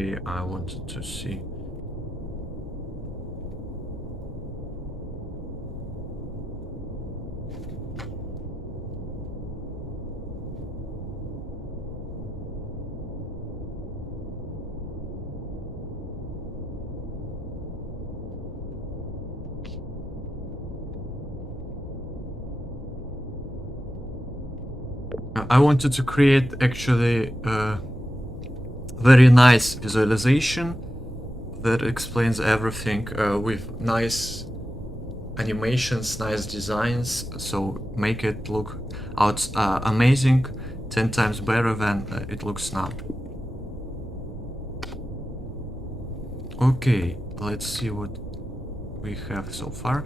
Okay, I wanted to see. I wanted to create actually a very nice visualization that explains everything with nice animations, nice designs, so make it look out amazing, 10 times better than it looks now. Okay, let's see what we have so far.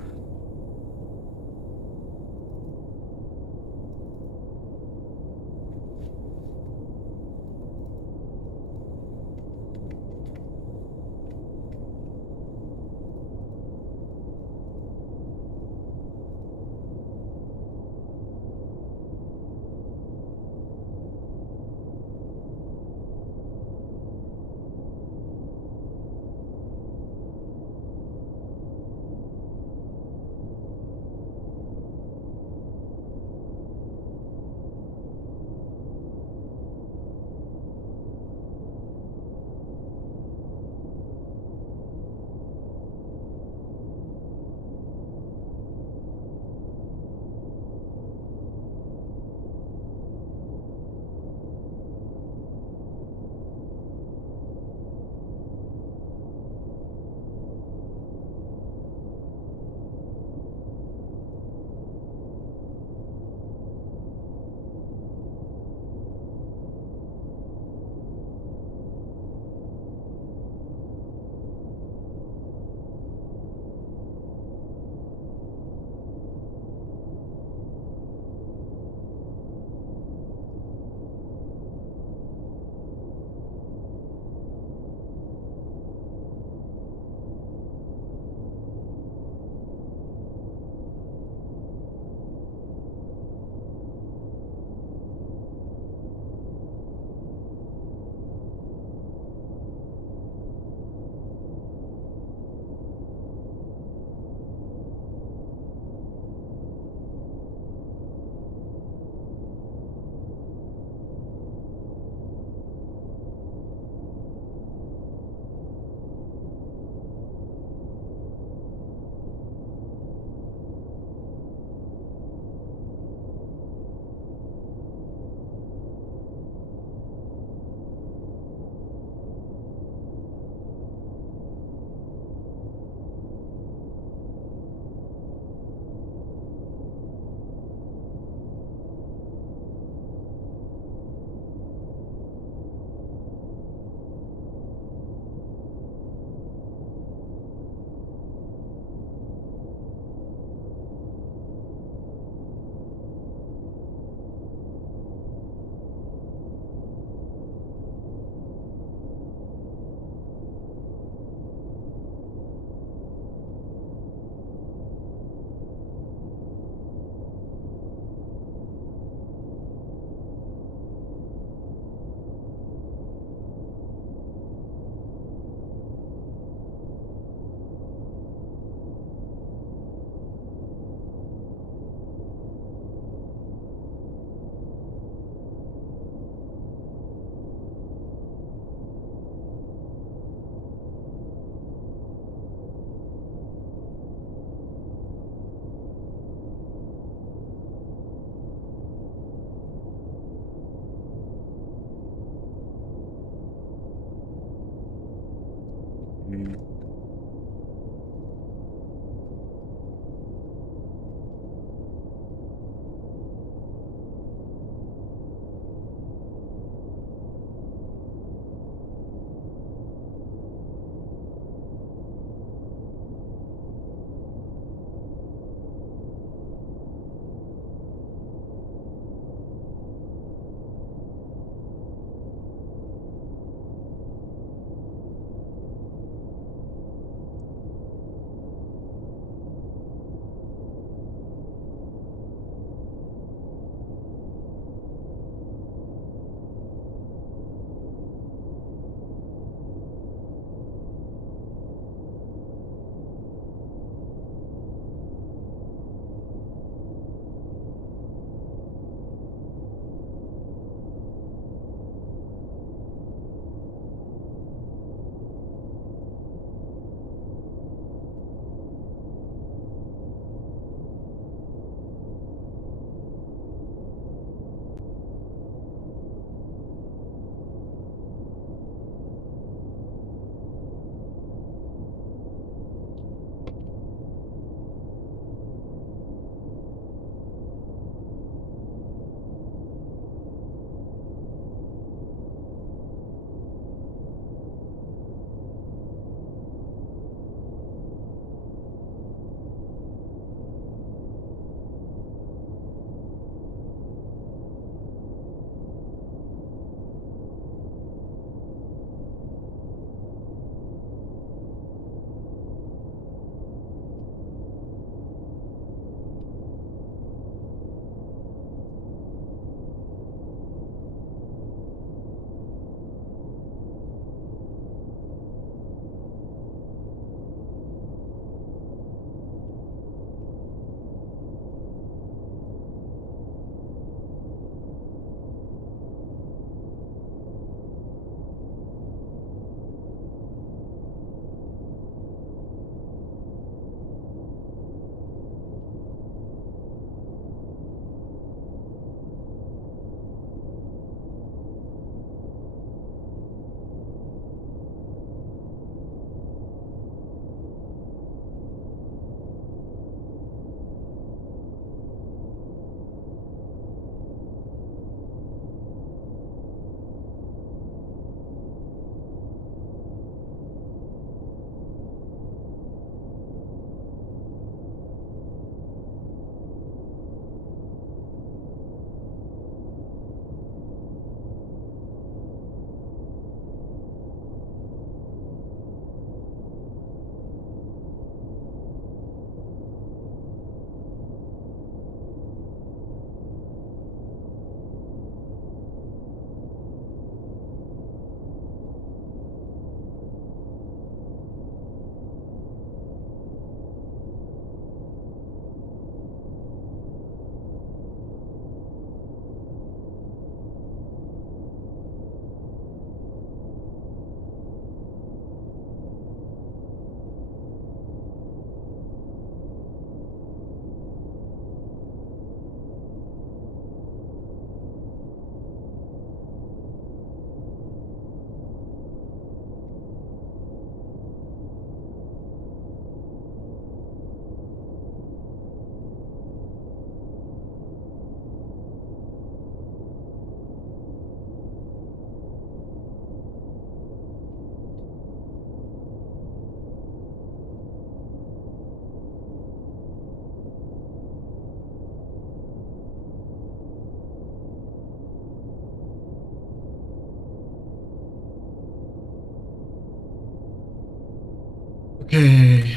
Okay.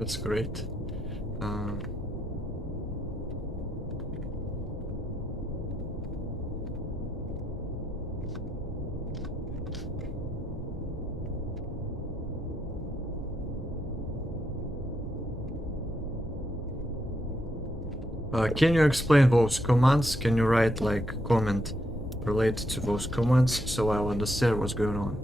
That's great. Can you explain those commands? Can you write like comment related to those commands so I'll understand what's going on?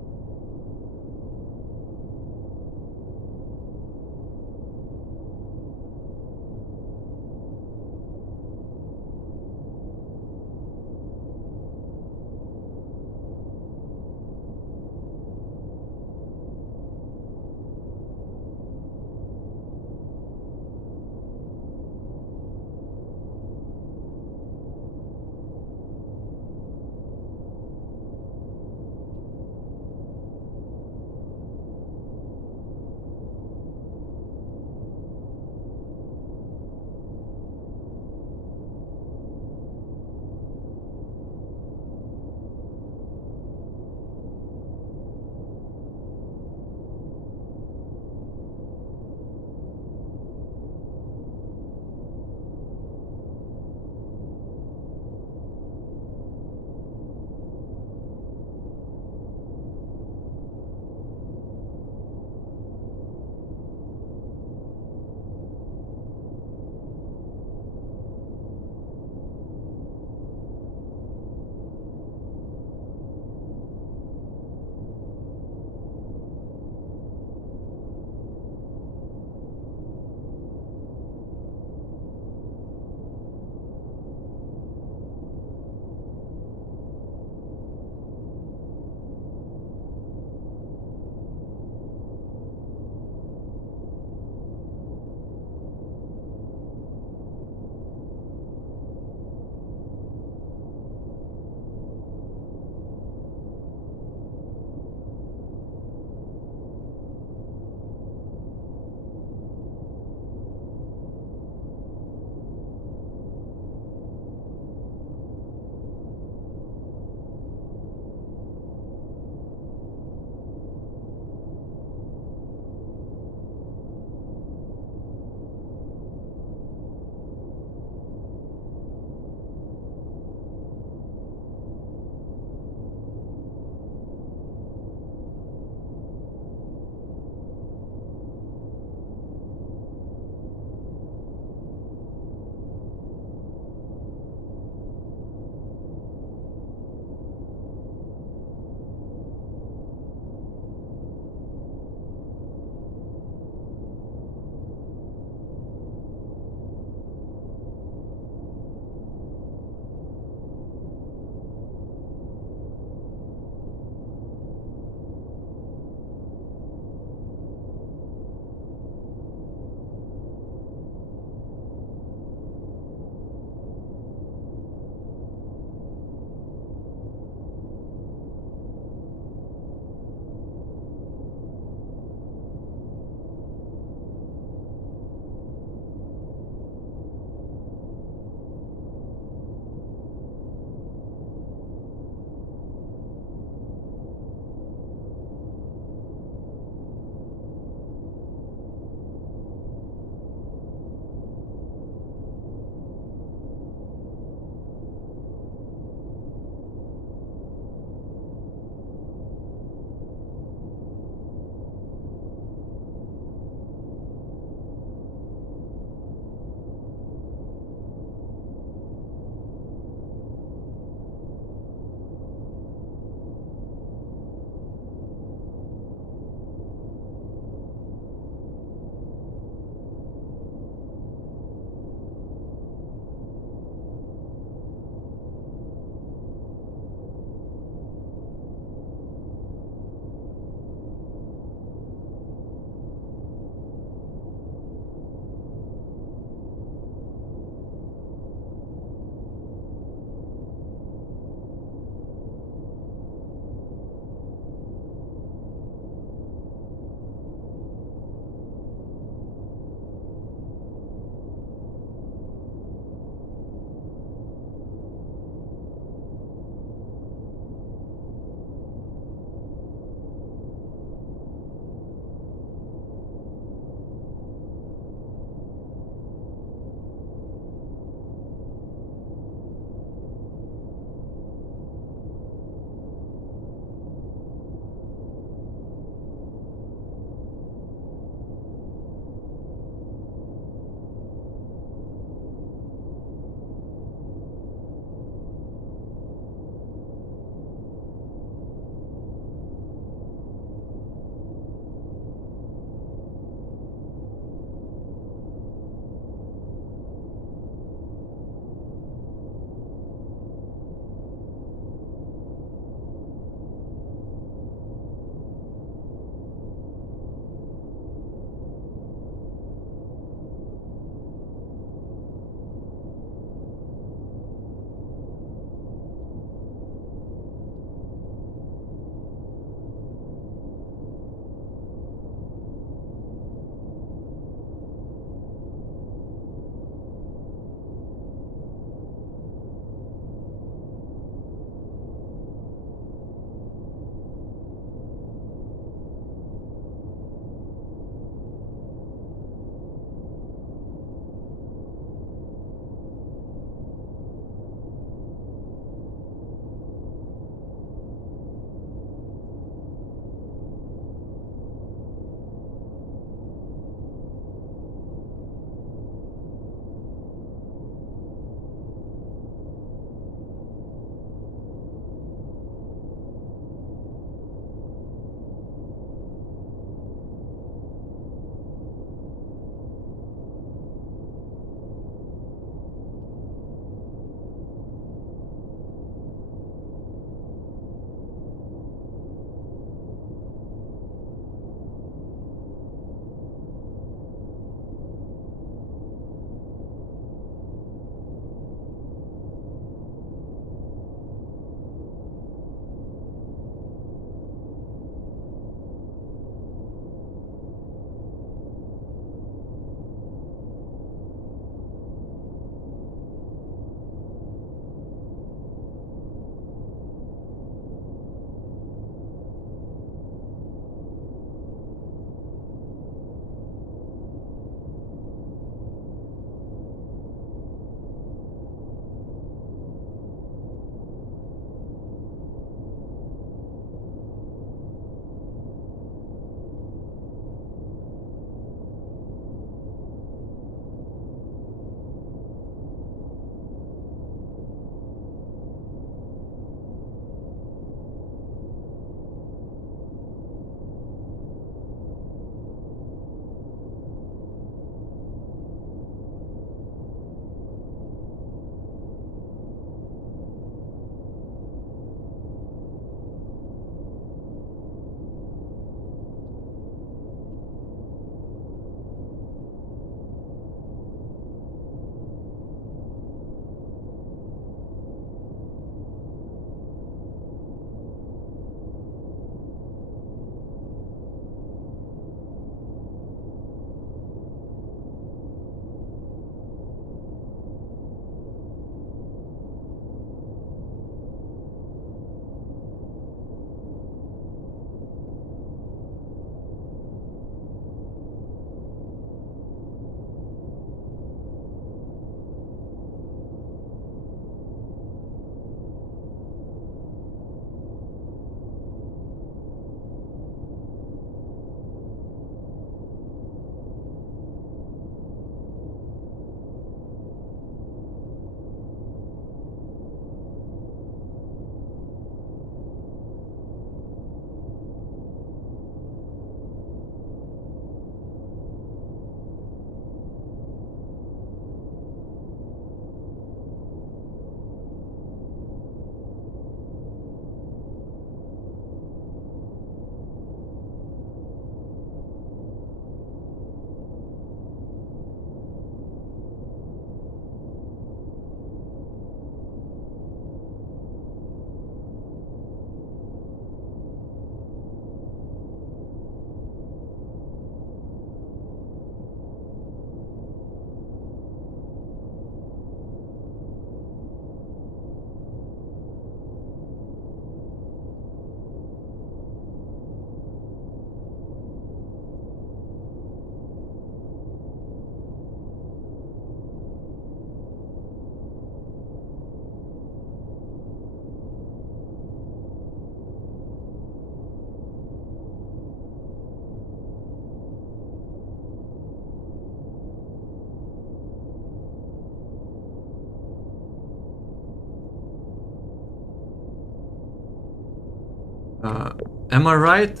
Am I right?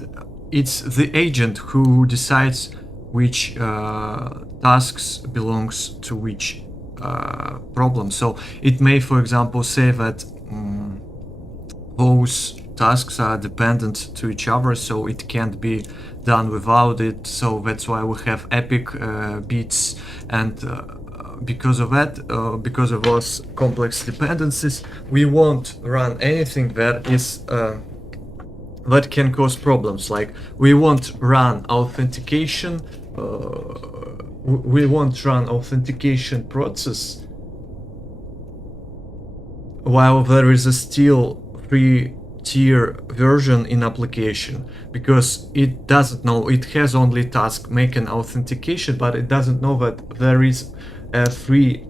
It's the agent who decides which tasks belongs to which problem. So it may, for example, say that those tasks are dependent to each other, so it can't be done without it. So that's why we have epic beats, and because of that, because of those complex dependencies, we won't run anything that is that can cause problems. Like we won't run authentication. We won't run authentication process while there is a still free tier version in application, because it doesn't know, it has only task make an authentication, but it doesn't know that there is a free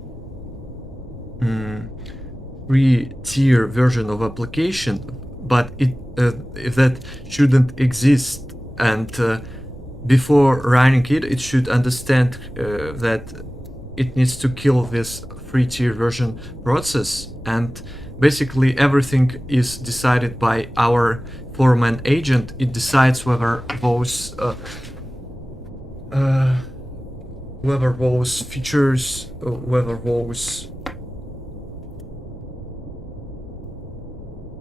tier version of application, but it that shouldn't exist. And before running it, it should understand that it needs to kill this free tier version process, and basically everything is decided by our foreman agent. It decides whether those features, whether those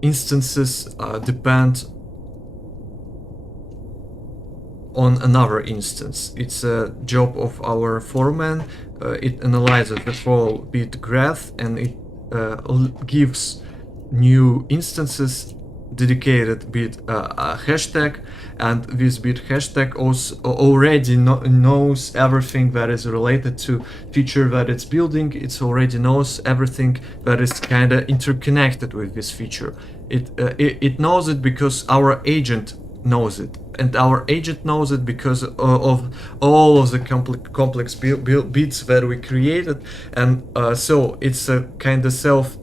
instances depend on another instance. It's a job of our foreman. It analyzes the whole bit graph, and it gives new instances dedicated bit hashtag, and this bit hashtag also already knows everything that is related to feature that it's building. It already knows everything that is kind of interconnected with this feature. It knows it because our agent knows it, and our agent knows it because of all of the complex bits that we created. And so it's a kind of self-growing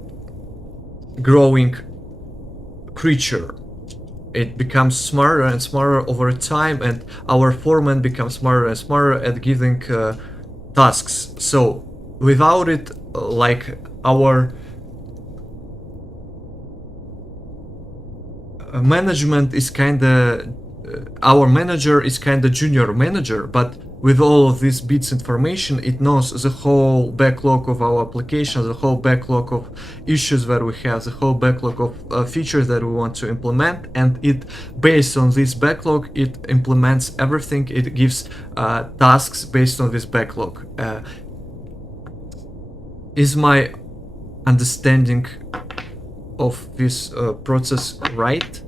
creature. It becomes smarter and smarter over time, and our foreman becomes smarter and smarter at giving tasks. So without it, like our management is kind of our manager is kind of junior manager, but with all of these bits information, it knows the whole backlog of our application, the whole backlog of issues that we have, the whole backlog of features that we want to implement, and it, based on this backlog, it implements everything. It gives tasks based on this backlog. Is my understanding of this process right?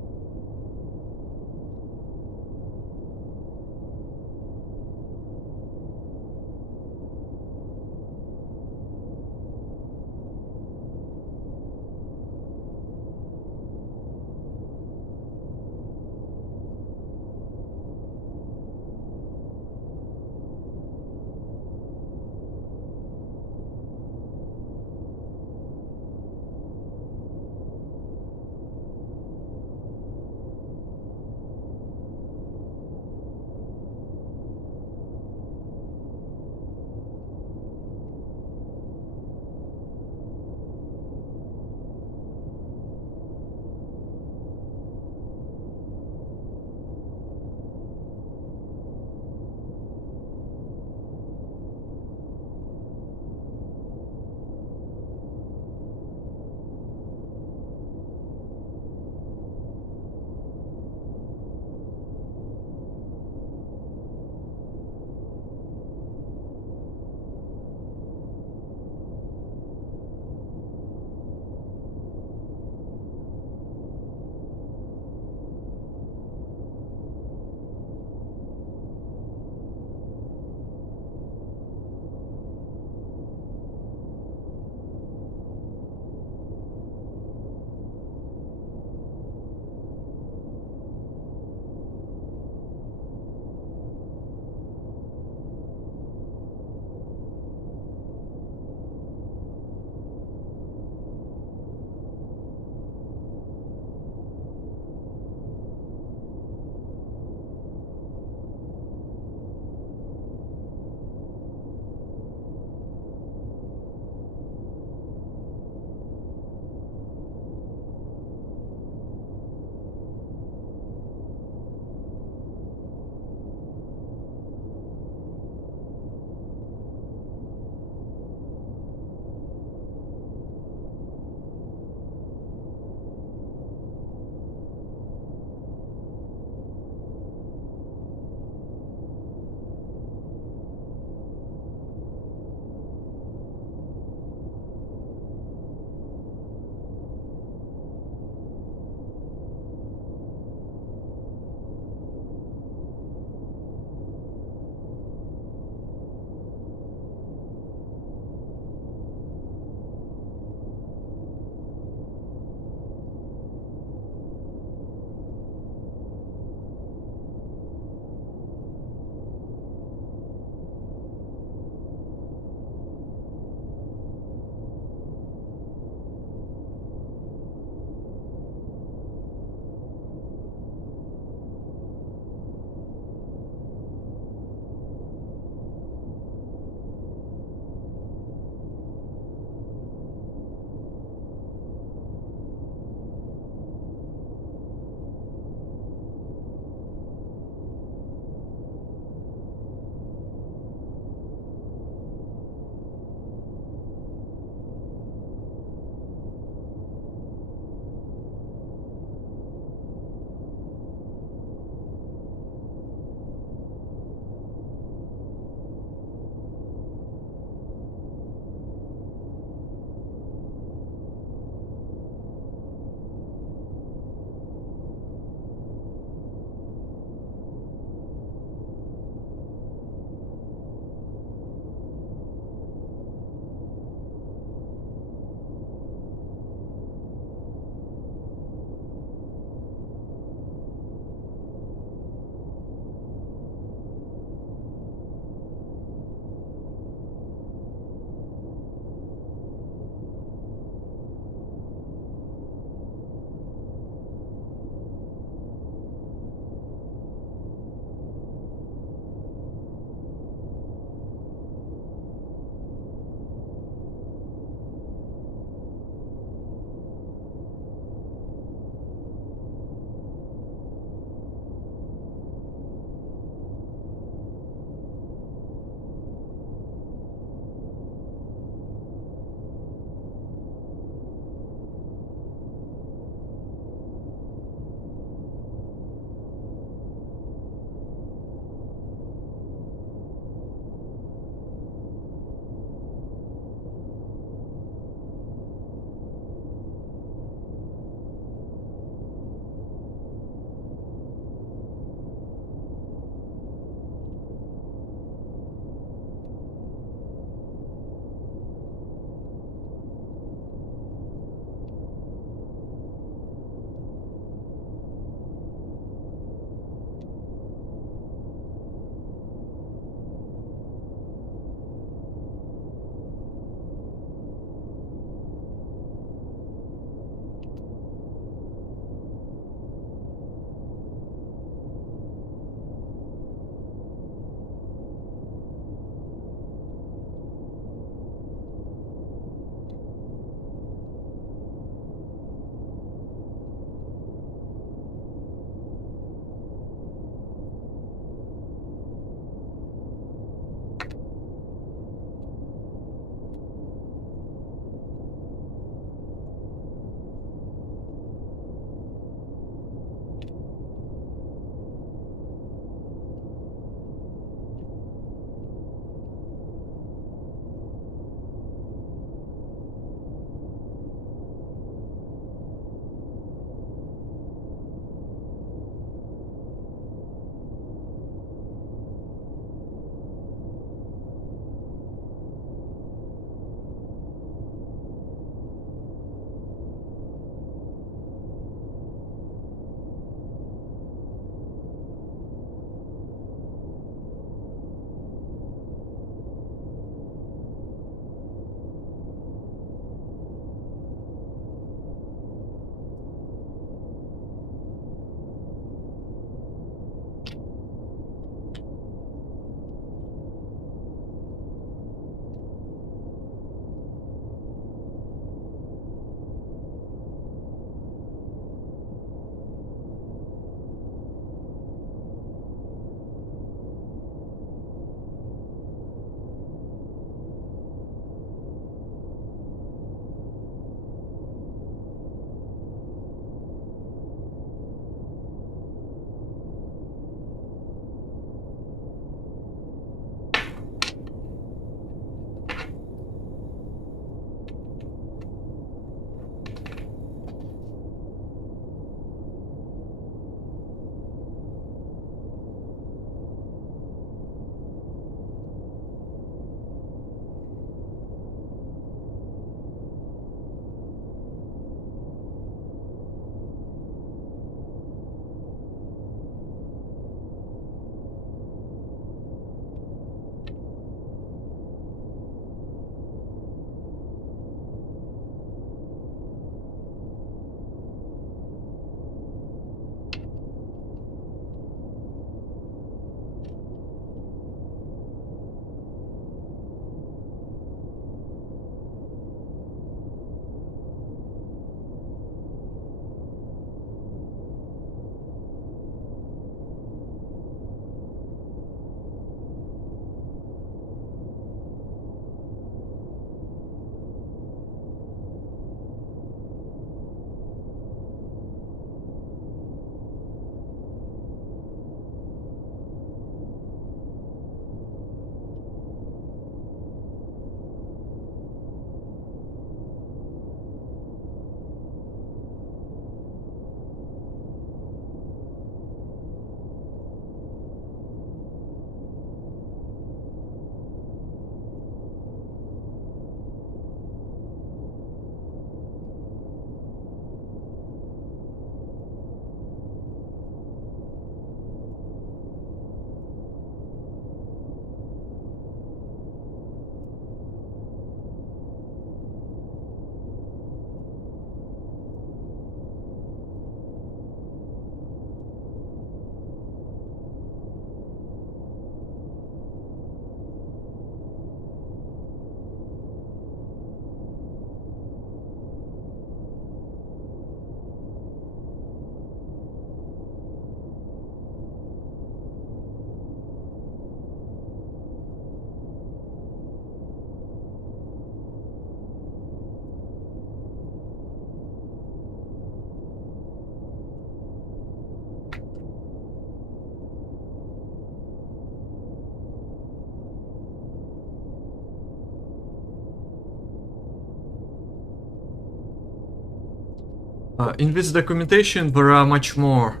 In this documentation, there are much more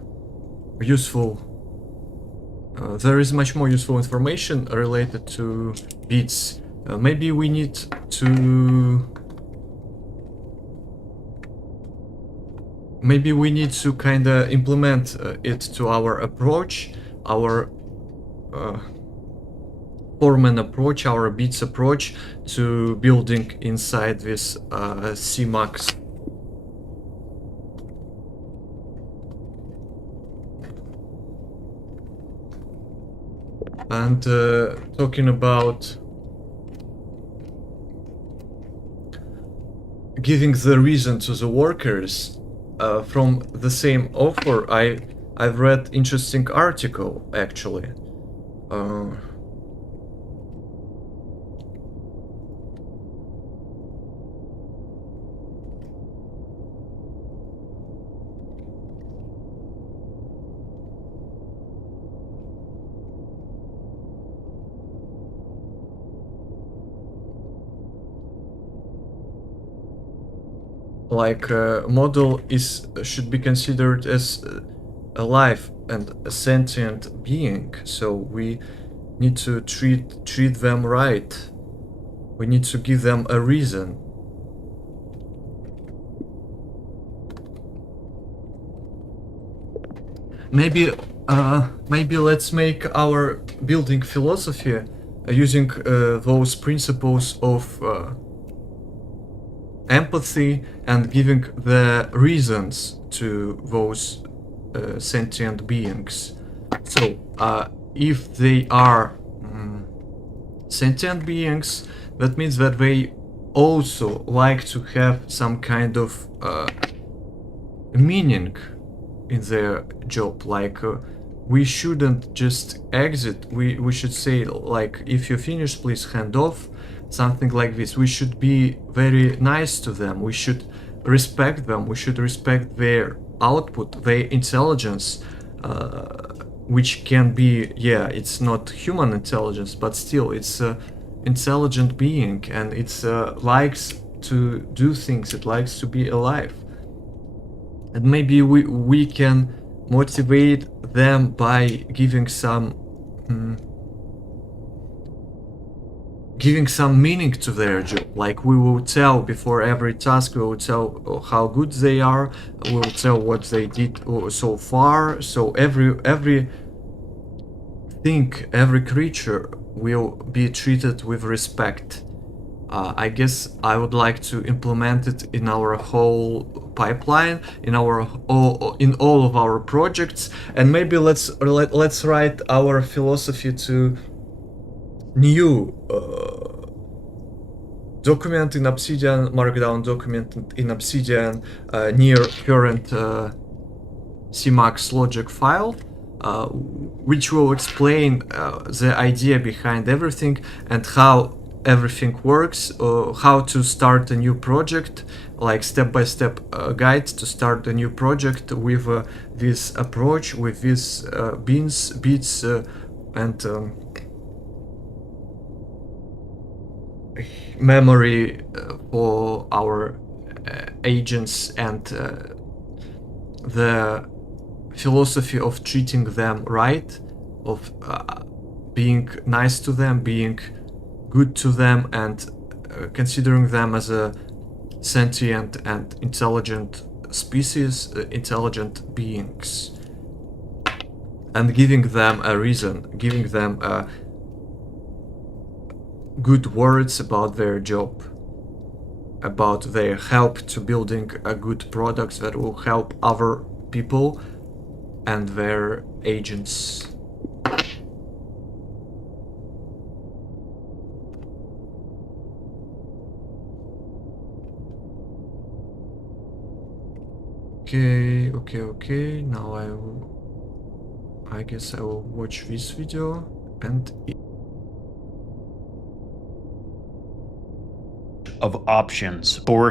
useful. There is much more useful information related to bits. Maybe we need to. Maybe we need to kind of implement it to our approach, our Foreman approach, our bits approach to building inside this CMAX. And talking about giving the reason to the workers, from the same offer, I've read interesting article actually. Like model should be considered as alive and a sentient being, so we need to treat them right. We need to give them a reason. Maybe let's make our building philosophy using those principles of empathy and giving the reasons to those sentient beings. So, if they are sentient beings, that means that they also like to have some kind of meaning in their job. Like, we shouldn't just exit. We should say, like, if you finish, please hand off. Something like this. We should be very nice to them. We should respect them. We should respect their output, their intelligence, which can be, yeah, it's not human intelligence, but still, it's a intelligent being, and it likes to do things. It likes to be alive, and maybe we can motivate them by giving some meaning to their job. Like, we will tell before every task, we will tell how good they are, we will tell what they did so far, so every creature will be treated with respect. I guess I would like to implement it in our whole pipeline, in all of our projects, and maybe let's write our philosophy to new document in Obsidian, Markdown document in Obsidian near current CMAX logic file, which will explain the idea behind everything and how everything works, how to start a new project, like step-by-step guide to start a new project with this approach, with these bits and memory for our agents, and the philosophy of treating them right, of being nice to them, being good to them, and considering them as a sentient and intelligent species, intelligent beings, and giving them a reason, giving them good words about their job, about their help to building a good products that will help other people and their agents. Okay. Now I guess I will watch this video and of options for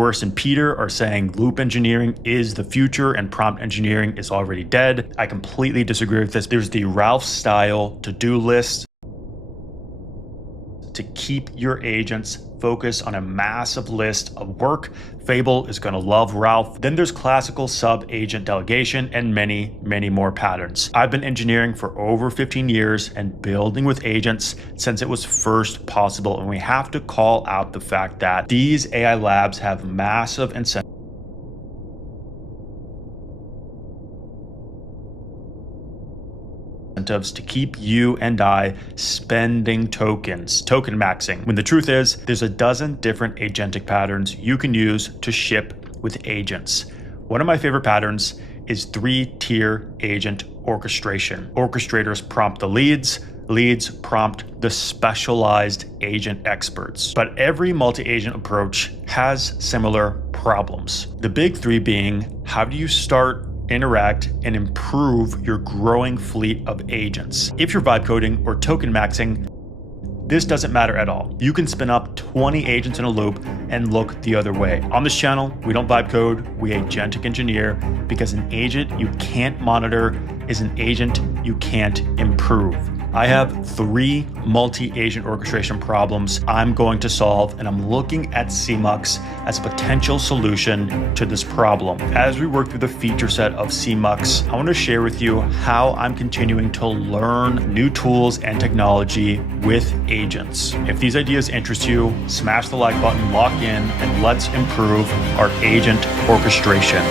Boris and Peter are saying loop engineering is the future and prompt engineering is already dead. I completely disagree with this. There's the Ralph style to-do list to keep your agents focused on a massive list of work. Fable is going to love Ralph. Then there's classical sub-agent delegation and many, many more patterns. I've been engineering for over 15 years and building with agents since it was first possible. And we have to call out the fact that these AI labs have massive incentives to keep you and I spending tokens, token maxing, when the truth is there's a dozen different agentic patterns you can use to ship with agents. One of my favorite patterns is 3-tier agent orchestration. Orchestrators prompt the leads prompt the specialized agent experts. But every multi-agent approach has similar problems. The big three being, how do you start, interact, and improve your growing fleet of agents? If you're vibe coding or token maxing, this doesn't matter at all. You can spin up 20 agents in a loop and look the other way. On this channel, we don't vibe code, we agentic engineer, because an agent you can't monitor is an agent you can't improve. I have 3 multi-agent orchestration problems I'm going to solve, and I'm looking at CMUX as a potential solution to this problem. As we work through the feature set of CMUX, I want to share with you how I'm continuing to learn new tools and technology with agents. If these ideas interest you, smash the like button, lock in, and let's improve our agent orchestration.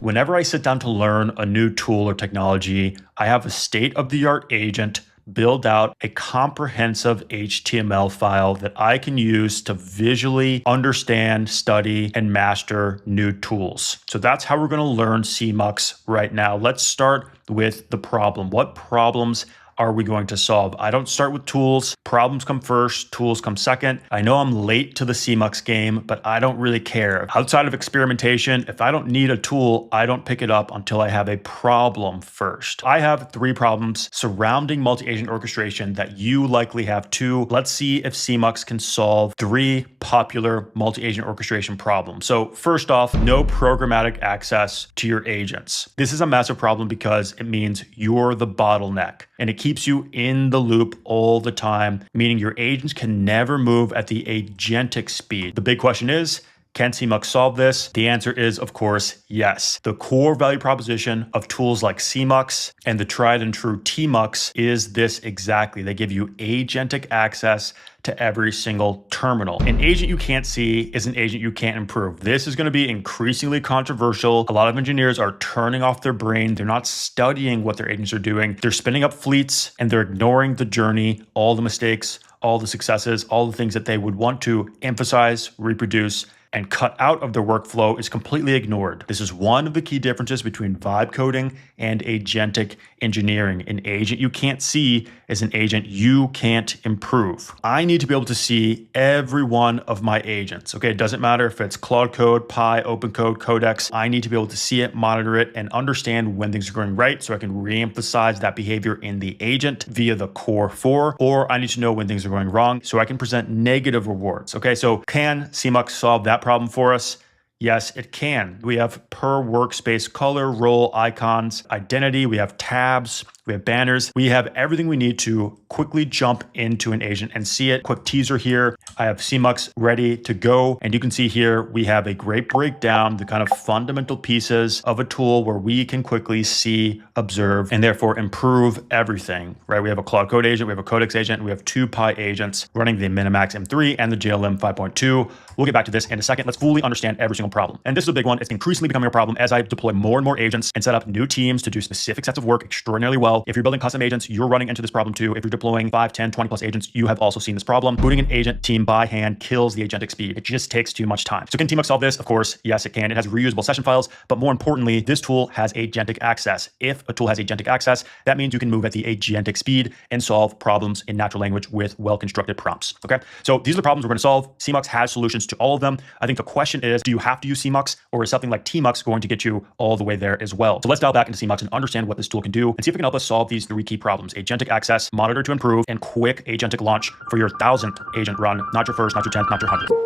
Whenever I sit down to learn a new tool or technology, I have a state-of-the-art agent build out a comprehensive HTML file that I can use to visually understand, study, and master new tools. So that's how we're going to learn CMUX right now. Let's start with the problem. What problems are we going to solve? I don't start with tools. Problems come first, tools come second. I know I'm late to the CMUX game, but I don't really care. Outside of experimentation, if I don't need a tool, I don't pick it up until I have a problem first. I have 3 problems surrounding multi-agent orchestration that you likely have too. Let's see if CMUX can solve 3 popular multi-agent orchestration problems. So first off, no programmatic access to your agents. This is a massive problem because it means you're the bottleneck, and it keeps you in the loop all the time, meaning your agents can never move at the agentic speed. The big question is, can CMUX solve this? The answer is, of course, yes. The core value proposition of tools like CMUX and the tried and true TMUX is this exactly. They give you agentic access to every single terminal. An agent you can't see is an agent you can't improve. This is going to be increasingly controversial. A lot of engineers are turning off their brain. They're not studying what their agents are doing. They're spinning up fleets and they're ignoring the journey, all the mistakes, all the successes, all the things that they would want to emphasize, reproduce, and cut out of their workflow is completely ignored. This is one of the key differences between vibe coding and agentic engineering. An agent you can't see is an agent you can't improve. I need to be able to see every one of my agents. Okay, it doesn't matter if it's Claude Code, Pi, OpenCode, Codex. I need to be able to see it, monitor it, and understand when things are going right so I can re-emphasize that behavior in the agent via the core 4, or I need to know when things are going wrong so I can present negative rewards. Okay, so can CMUX solve that problem for us? Yes, it can. We have per workspace color, role, icons, identity. We have tabs. We have banners. We have everything we need to quickly jump into an agent and see it. Quick teaser here. I have CMUX ready to go. And you can see here, we have a great breakdown, the kind of fundamental pieces of a tool where we can quickly see, observe, and therefore improve everything, right? We have a Claude Code agent, we have a Codex agent, we have 2 Pi agents running the Minimax M3 and the JLM 5.2. We'll get back to this in a second. Let's fully understand every single problem. And this is a big one. It's increasingly becoming a problem as I deploy more and more agents and set up new teams to do specific sets of work extraordinarily well. If you're building custom agents, you're running into this problem too. If you're deploying 5, 10, 20 plus agents, you have also seen this problem. Booting an agent team by hand kills the agentic speed. It just takes too much time. So can TMUX solve this? Of course, yes, it can. It has reusable session files, but more importantly, this tool has agentic access. If a tool has agentic access, that means you can move at the agentic speed and solve problems in natural language with well-constructed prompts. Okay, so these are the problems we're going to solve. CMUX has solutions to all of them. I think the question is, do you have to use CMUX, or is something like TMUX going to get you all the way there as well? So let's dial back into CMUX and understand what this tool can do and see if it can help us solve these 3 key problems: agentic access, monitor to improve, and quick agentic launch for your 1,000th agent run, not your first, not your 10th, not your 100th.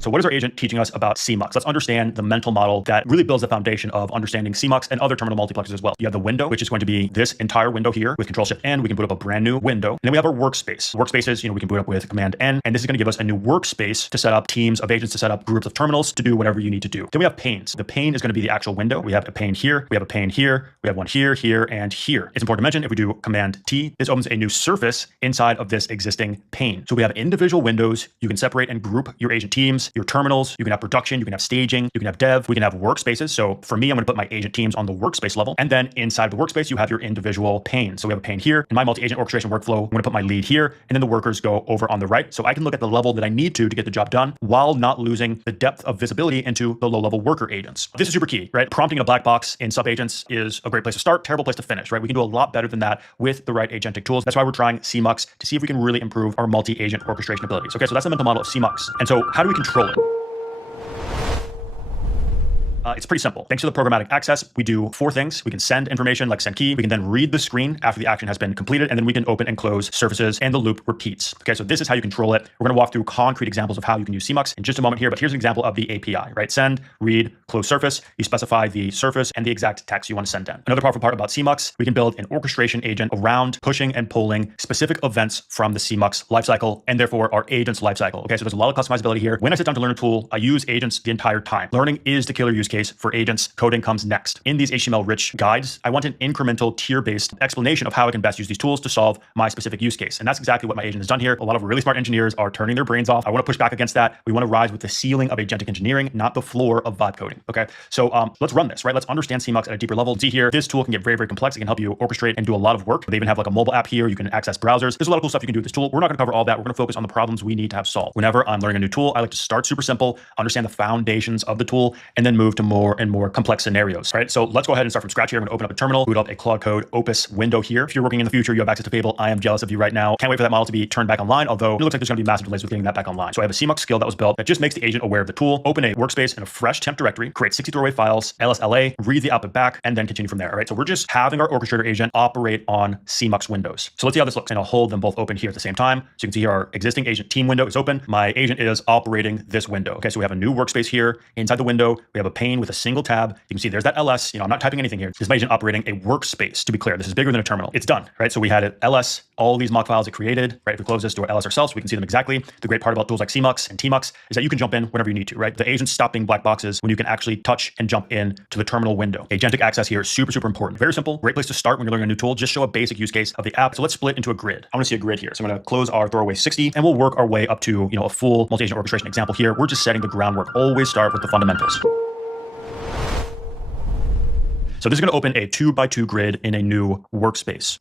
So what is our agent teaching us about CMUX? Let's understand the mental model that really builds the foundation of understanding CMUX and other terminal multiplexers as well. You have the window, which is going to be this entire window here with Control-Shift-N. We can boot up a brand new window. And then we have our workspace. Workspaces, we can boot up with Command-N, and this is going to give us a new workspace to set up teams of agents, to set up groups of terminals, to do whatever you need to do. Then we have panes. The pane is going to be the actual window. We have a pane here, we have a pane here, we have one here, here, and here. It's important to mention, if we do Command-T, this opens a new surface inside of this existing pane. So we have individual windows. You can separate and group your agent teams, your terminals. You can have production, you can have staging, you can have dev, we can have workspaces. So for me, I'm going to put my agent teams on the workspace level. And then inside the workspace, you have your individual panes. So we have a pane here. In my multi-agent orchestration workflow, I'm going to put my lead here, and then the workers go over on the right. So I can look at the level that I need to get the job done while not losing the depth of visibility into the low-level worker agents. This is super key, right? Prompting a black box in sub-agents is a great place to start, terrible place to finish, right? We can do a lot better than that with the right agentic tools. That's why we're trying CMUX, to see if we can really improve our multi-agent orchestration abilities. Okay, so that's the mental model of CMUX. And so how do we control it? It's pretty simple. Thanks to the programmatic access, we do 4 things. We can send information like send key. We can then read the screen after the action has been completed, and then we can open and close surfaces, and the loop repeats. Okay, so this is how you control it. We're going to walk through concrete examples of how you can use CMUX in just a moment here, but here's an example of the API, right? Send, read, close surface. You specify the surface and the exact text you want to send in. Another powerful part about CMUX, we can build an orchestration agent around pushing and pulling specific events from the CMUX lifecycle, and therefore our agent's lifecycle. Okay, so there's a lot of customizability here. When I sit down to learn a tool, I use agents the entire time. Learning is the killer use case for agents. Coding comes next. In these HTML-rich guides, I want an incremental tier-based explanation of how I can best use these tools to solve my specific use case. And that's exactly what my agent has done here. A lot of really smart engineers are turning their brains off. I want to push back against that. We want to rise with the ceiling of agentic engineering, not the floor of vibe coding. Okay, so let's run this, right? Let's understand CMUX at a deeper level. See here, this tool can get very, very complex. It can help you orchestrate and do a lot of work. They even have like a mobile app here. You can access browsers. There's a lot of cool stuff you can do with this tool. We're not going to cover all that. We're going to focus on the problems we need to have solved. Whenever I'm learning a new tool, I like to start super simple, understand the foundations of the tool, and then move to more and more complex scenarios, right? So let's go ahead and start from scratch here. I'm going to open up a terminal, boot up a Claude Code Opus window here. If you're working in the future, you have access to Fable. I am jealous of you right now. Can't wait for that model to be turned back online, although it looks like there's going to be massive delays with getting that back online. So I have a CMUX skill that was built that just makes the agent aware of the tool, open a workspace in a fresh temp directory, create 60 throwaway files, LSLA, read the output back, and then continue from there. All right, so we're just having our orchestrator agent operate on CMUX windows. So let's see how this looks. And I'll hold them both open here at the same time. So you can see here our existing agent team window is open. My agent is operating this window. Okay, so we have a new workspace here. Inside the window, we have a pane with a single tab. You can see there's that LS. I'm not typing anything here. This is my agent operating a workspace. To be clear, this is bigger than a terminal. It's done, right? So we had an LS, all these mock files it created, right? If we close this to our LS ourselves, we can see them exactly. The great part about tools like CMUX and TMUX is that you can jump in whenever you need to, right? The agents stop being black boxes when you can actually touch and jump in to the terminal window. Agentic access here is super, super important. Very simple, great place to start when you're learning a new tool. Just show a basic use case of the app. So let's split into a grid. I want to see a grid here. So I'm going to close our throwaway 60, and we'll work our way up to, a full multi-agent orchestration example here. We're just setting the groundwork. Always start with the fundamentals. So this is going to open a 2x2 grid in a new workspace.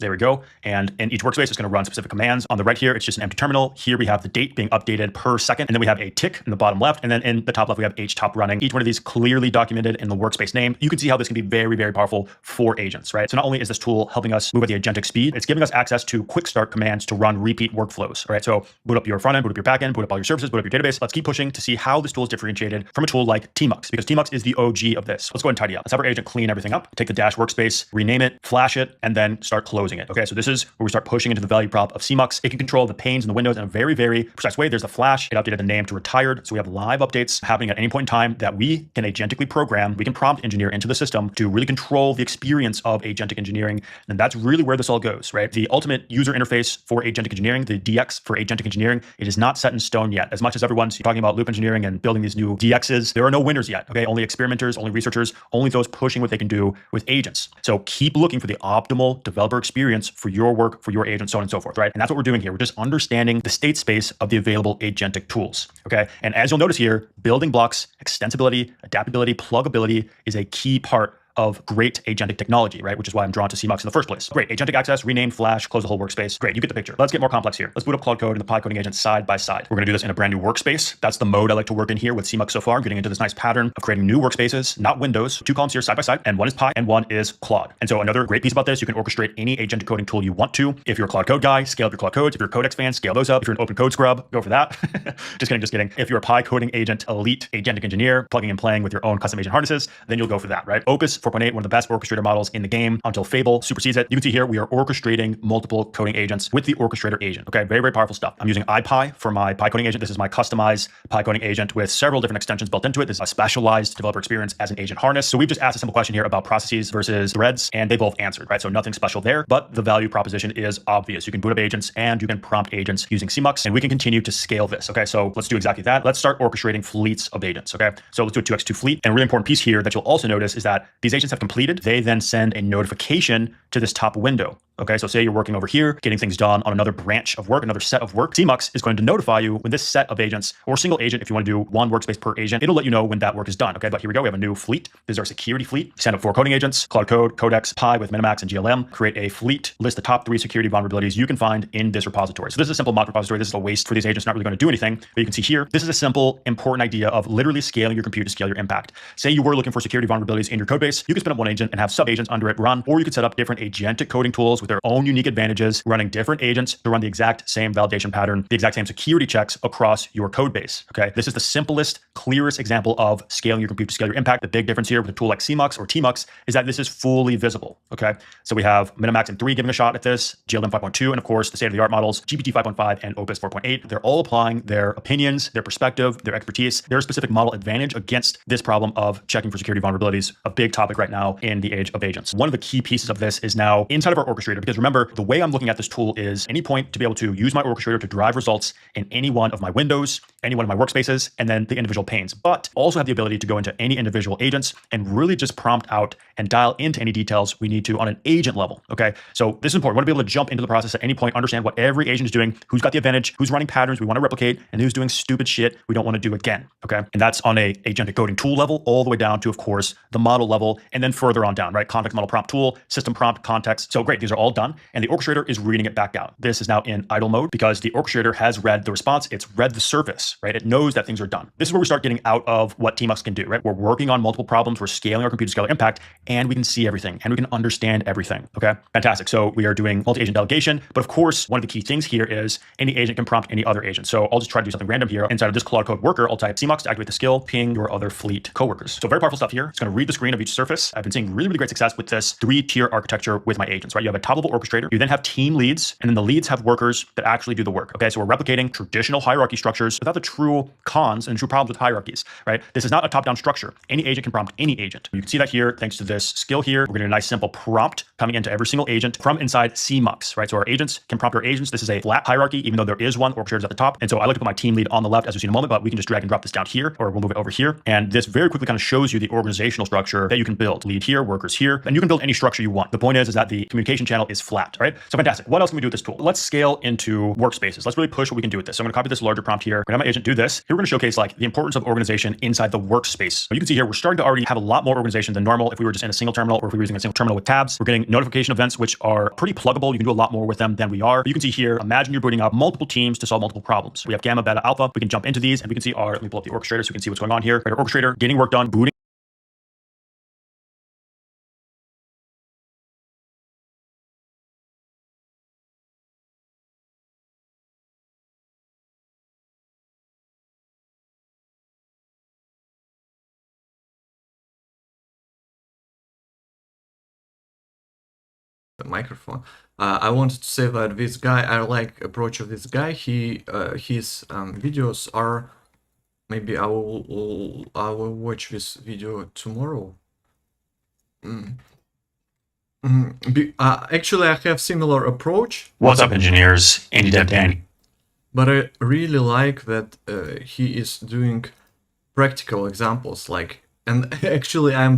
There we go. And in each workspace, it's going to run specific commands. On the right here, it's just an empty terminal. Here we have the date being updated per second. And then we have a tick in the bottom left. And then in the top left, we have htop running. Each one of these clearly documented in the workspace name. You can see how this can be very, very powerful for agents, right? So not only is this tool helping us move at the agentic speed, it's giving us access to quick start commands to run repeat workflows, all right? So boot up your front end, boot up your back end, boot up all your services, boot up your database. Let's keep pushing to see how this tool is differentiated from a tool like TMUX, because TMUX is the OG of this. Let's go ahead and tidy up. Let's have our agent clean everything up, take the dash workspace, rename it, flash it, and then start closing it. Okay, so this is where we start pushing into the value prop of CMUX. It can control the panes and the windows in a very, very precise way. There's the flash. It updated the name to retired. So we have live updates happening at any point in time that we can agentically program. We can prompt engineer into the system to really control the experience of agentic engineering. And that's really where this all goes, right? The ultimate user interface for agentic engineering, the DX for agentic engineering, it is not set in stone yet. As much as everyone's talking about loop engineering and building these new DXs, there are no winners yet, okay? Only experimenters, only researchers, only those pushing what they can do with agents. So keep looking for the optimal developer experience for your work, for your agent, so on and so forth, right? And that's what we're doing here. We're just understanding the state space of the available agentic tools, okay? And as you'll notice here, building blocks, extensibility, adaptability, pluggability is a key part of great agentic technology, right? Which is why I'm drawn to CMUX in the first place. Great, agentic access, rename, flash, close the whole workspace. Great, you get the picture. Let's get more complex here. Let's boot up Claude Code and the Pi coding agent side by side. We're gonna do this in a brand new workspace. That's the mode I like to work in here with CMUX so far. I'm getting into this nice pattern of creating new workspaces, not windows. 2 columns here side by side, and one is Pi and one is Claude. And so another great piece about this, you can orchestrate any agentic coding tool you want to. If you're a Claude Code guy, scale up your Claude Codes. If you're a Codex fan, scale those up. If you're an open code scrub, go for that. Just kidding. If you're a Pi coding agent, elite agentic engineer, plugging and playing with your own custom agent harnesses, then you'll go for that, right? Opus 4.8, one of the best orchestrator models in the game until Fable supersedes it. You can see here we are orchestrating multiple coding agents with the orchestrator agent. Okay, very, very powerful stuff. I'm using IPy for my PyCoding agent. This is my customized PyCoding agent with several different extensions built into it. This is a specialized developer experience as an agent harness. So we've just asked a simple question here about processes versus threads, and they both answered, right? So nothing special there, but the value proposition is obvious. You can boot up agents and you can prompt agents using CMUX, and we can continue to scale this. Okay, so let's do exactly that. Let's start orchestrating fleets of agents. Okay, so let's do a 2x2 fleet. And a really important piece here that you'll also notice is that these agents have completed. They then send a notification to this top window. Okay, so say you're working over here, getting things done on another branch of work, another set of work. CMUX is going to notify you when this set of agents, or single agent, if you want to do one workspace per agent, it'll let you know when that work is done. Okay, but here we go. We have a new fleet. This is our security fleet. Stand up 4 coding agents, Cloud Code, Codex, Pi with Minimax and GLM. Create a fleet, list the top 3 security vulnerabilities you can find in this repository. So this is a simple mock repository. This is a waste for these agents, not really going to do anything. But you can see here, this is a simple, important idea of literally scaling your compute to scale your impact. Say you were looking for security vulnerabilities in your code base, you could spin up one agent and have sub agents under it run, or you could set up different agentic coding tools with their own unique advantages, running different agents to run the exact same validation pattern, the exact same security checks across your code base. Okay, this is the simplest, clearest example of scaling your compute to scale your impact. The big difference here with a tool like CMUX or TMUX is that this is fully visible. Okay, so we have Minimax and 3 giving a shot at this, GLM 5.2, and of course the state-of-the-art models, GPT 5.5 and Opus 4.8. They're all applying their opinions, their perspective, their expertise, their specific model advantage against this problem of checking for security vulnerabilities, a big topic right now in the age of agents. One of the key pieces of this is now inside of our orchestrator, because remember, the way I'm looking at this tool is any point to be able to use my orchestrator to drive results in any one of my windows, any one of my workspaces, and then the individual panes, but also have the ability to go into any individual agents and really just prompt out and dial into any details we need to on an agent level. Okay, so this is important. We want to be able to jump into the process at any point, understand what every agent is doing, who's got the advantage, who's running patterns we want to replicate, and who's doing stupid shit we don't want to do again. Okay, and that's on a agentic coding tool level, all the way down to, of course, the model level, and then further on down, right? Context model prompt tool, system prompt, context. So great, these are all done, and the orchestrator is reading it back out. This is now in idle mode because the orchestrator has read the response. It's read the surface, right? It knows that things are done. This is where we start getting out of what TMUX can do, right? We're working on multiple problems. We're scaling our compute to scale our impact, and we can see everything and we can understand everything. Okay, fantastic. So we are doing multi-agent delegation, but of course, one of the key things here is any agent can prompt any other agent. So I'll just try to do something random here. Inside of this Cloud Code worker, I'll type CMUX to activate the skill, ping your other fleet coworkers. So very powerful stuff here. It's going to read the screen of each surface. I've been seeing really, really great success with this 3-tier architecture with my agents, right? You have a top-level orchestrator. You then have team leads, and then the leads have workers that actually do the work. Okay, so we're replicating traditional hierarchy structures without the true cons and true problems with hierarchies, right? This is not a top-down structure. Any agent can prompt any agent. You can see that here thanks to this skill here. We're getting a nice simple prompt coming into every single agent from inside CMUX, right? So our agents can prompt our agents. This is a flat hierarchy, even though there is one orchestrator at the top. And so I like to put my team lead on the left, as we'll see in a moment, but we can just drag and drop this down here, or we'll move it over here. And this very quickly kind of shows you the organizational structure that you can build. Lead here, workers here, and you can build any structure you want. The point is that the communication channel is flat, right? So fantastic. What else can we do with this tool? Let's scale into workspaces. Let's really push what we can do with this. So I'm going to copy this larger prompt here. We're going to have my agent do this. Here we're going to showcase like the importance of organization inside the workspace. So you can see here, we're starting to already have a lot more organization than normal if we were just in a single terminal, or if we were using a single terminal with tabs. We're getting notification events, which are pretty pluggable. You can do a lot more with them than we are. But you can see here, imagine you're booting up multiple teams to solve multiple problems. We have gamma, beta, alpha. We can jump into these and we can see our, let me pull up the orchestrator so we can see what's going on here. Our orchestrator getting work done, booting. The microphone. I wanted to say that this guy, I like approach of this guy. His videos are, maybe I will watch this video tomorrow. Actually, I have similar approach. What's up, engineers? Andy Dev Danny. But I really like that he is doing practical examples, like, and actually I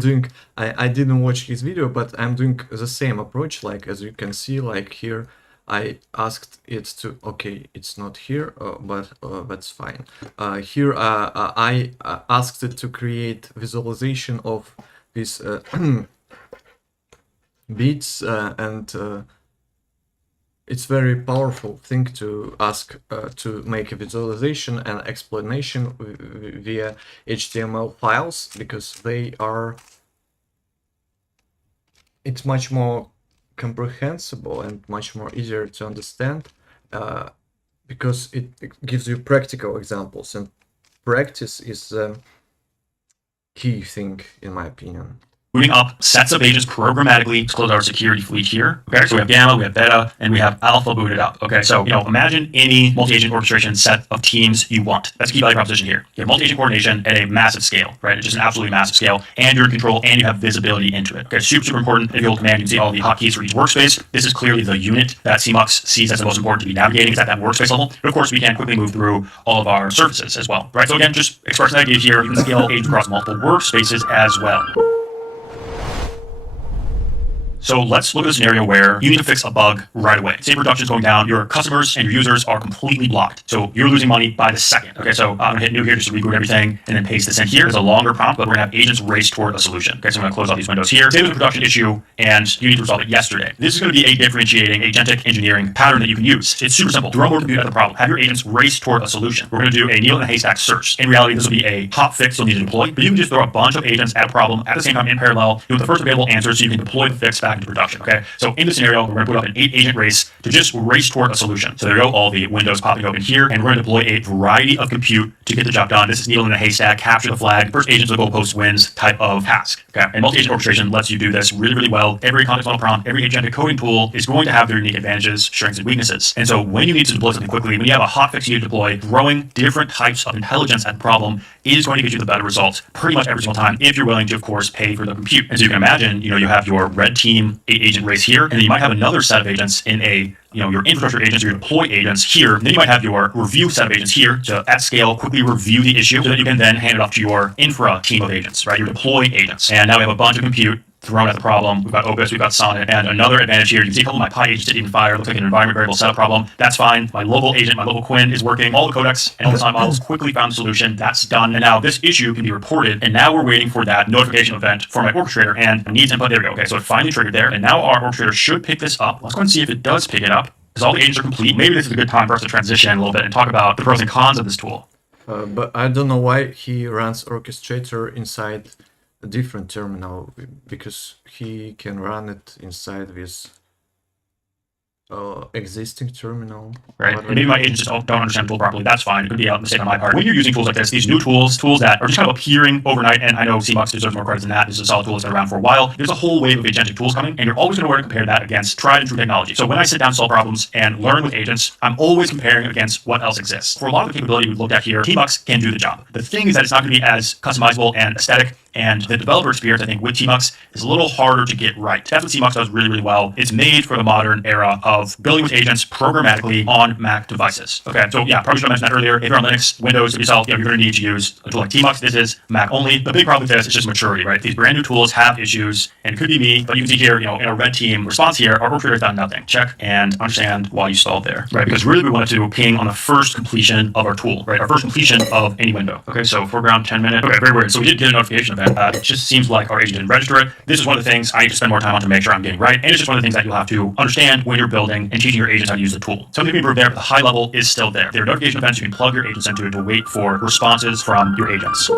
didn't watch his video, but I'm doing the same approach. Like, as you can see, like here, I asked it to, okay, it's not here, but that's fine. Here, I asked it to create visualization of these beats, and it's very powerful thing to ask to make a visualization and explanation via HTML files, because it's much more comprehensible and much more easier to understand, because it gives you practical examples, and practice is a key thing in my opinion. moving up sets of agents programmatically to close our security fleet here. Okay, so we have Gamma, we have Beta, and we have Alpha booted up. Okay, so imagine any multi-agent orchestration set of teams you want. That's a key value proposition here. You have multi-agent coordination at a massive scale, right? It's just an absolutely massive scale, and you're in control, and you have visibility into it. Okay, super important. If you hold command, you can see all the hotkeys for each workspace. This is clearly the unit that CMUX sees as the most important to be navigating. It's at that workspace level. But of course, we can quickly move through all of our surfaces as well, right? So again, just expressing the idea here, you can scale agents across multiple workspaces as well. So let's look at a scenario where you need to fix a bug right away. Say production is going down, your customers and your users are completely blocked. So you're losing money by the second. Okay, so I'm gonna hit new here just to reboot everything and then paste this in here. It's a longer prompt, but we're gonna have agents race toward a solution. Okay, so I'm gonna close all these windows here. Say there's a production issue and you need to resolve it yesterday. This is gonna be a differentiating agentic engineering pattern that you can use. It's super simple. Throw more compute at the problem. Have your agents race toward a solution. We're gonna do a needle in a haystack search. In reality, this will be a hot fix you'll need to deploy, but you can just throw a bunch of agents at a problem at the same time in parallel, do the first available answer so you can deploy the fix back into production. Okay. So in this scenario, we're going to put up an 8-agent race to just race toward a solution. So there you go, all the windows popping open here, and we're going to deploy a variety of compute to get the job done. This is needle in a haystack, capture the flag, first agent to the goalpost wins type of task. Okay, and multi-agent orchestration lets you do this really, really well. Every context model prompt, every agentic coding tool is going to have their unique advantages, strengths, and weaknesses. And so when you need to deploy something quickly, when you have a hot fix you need to deploy, throwing different types of intelligence at the problem is going to get you the better results pretty much every single time if you're willing to, of course, pay for the compute. And so you can imagine, you have your red team 8-agent race here, and then you might have another set of agents in a your infrastructure agents, your deploy agents here. And then you might have your review set of agents here to, at scale, quickly review the issue so that you can then hand it off to your infra team of agents, right? Your deploy agents. And now we have a bunch of compute thrown at the problem. We've got Opus, we've got Sonnet, and another advantage here, you can see a couple of my Pi agents didn't even fire. It looks like an environment variable setup problem. That's fine. My local agent, my local Quinn is working. All the codecs and all the Sonnet models quickly found the solution. That's done. And now this issue can be reported. And now we're waiting for that notification event for my orchestrator and needs input. There we go. Okay, so it finally triggered there. And now our orchestrator should pick this up. Let's go and see if it does pick it up. Because all the agents are complete. Maybe this is a good time for us to transition a little bit and talk about the pros and cons of this tool. But I don't know why he runs orchestrator inside a different terminal, because he can run it inside this existing terminal. Right. And maybe my agents just don't understand the tool properly. That's fine. It could be a mistake on my part. When you're using tools like this, these new tools that are just kind of appearing overnight, and I know CMUX deserves more credit than that. This is a solid tool that's been around for a while. There's a whole wave of agentic tools coming, and you're always going to want to compare that against tried and true technology. So when I sit down to solve problems and learn with agents, I'm always comparing it against what else exists. For a lot of the capability we've looked at here, CMUX can do the job. The thing is that it's not going to be as customizable and aesthetic, and the developer experience, I think, with CMUX is a little harder to get right. That's what CMUX does really, really well. It's made for the modern era of building with agents programmatically on Mac devices. Okay, so yeah, probably should have mentioned that earlier. If you're on Linux, Windows, yourself, you're going to need to use a tool like TMUX. This is Mac only. The big problem with this is just maturity, right? These brand new tools have issues, and it could be me, but you can see here, in a red team response here, our orchestrator has done nothing. Check and understand why you stalled there, right? Because really we wanted to ping on the first completion of our tool, right? Our first completion of any window. Okay, so foreground 10 minutes. Okay, very weird. So we did get a notification of that. It just seems like our agent didn't register it. This is one of the things I need to spend more time on to make sure I'm getting right. And it's just one of the things that you'll have to understand when you're building and teaching your agents how to use the tool. Something to be improved there, but the high level is still there. There are notification events you can plug your agents into to wait for responses from your agents.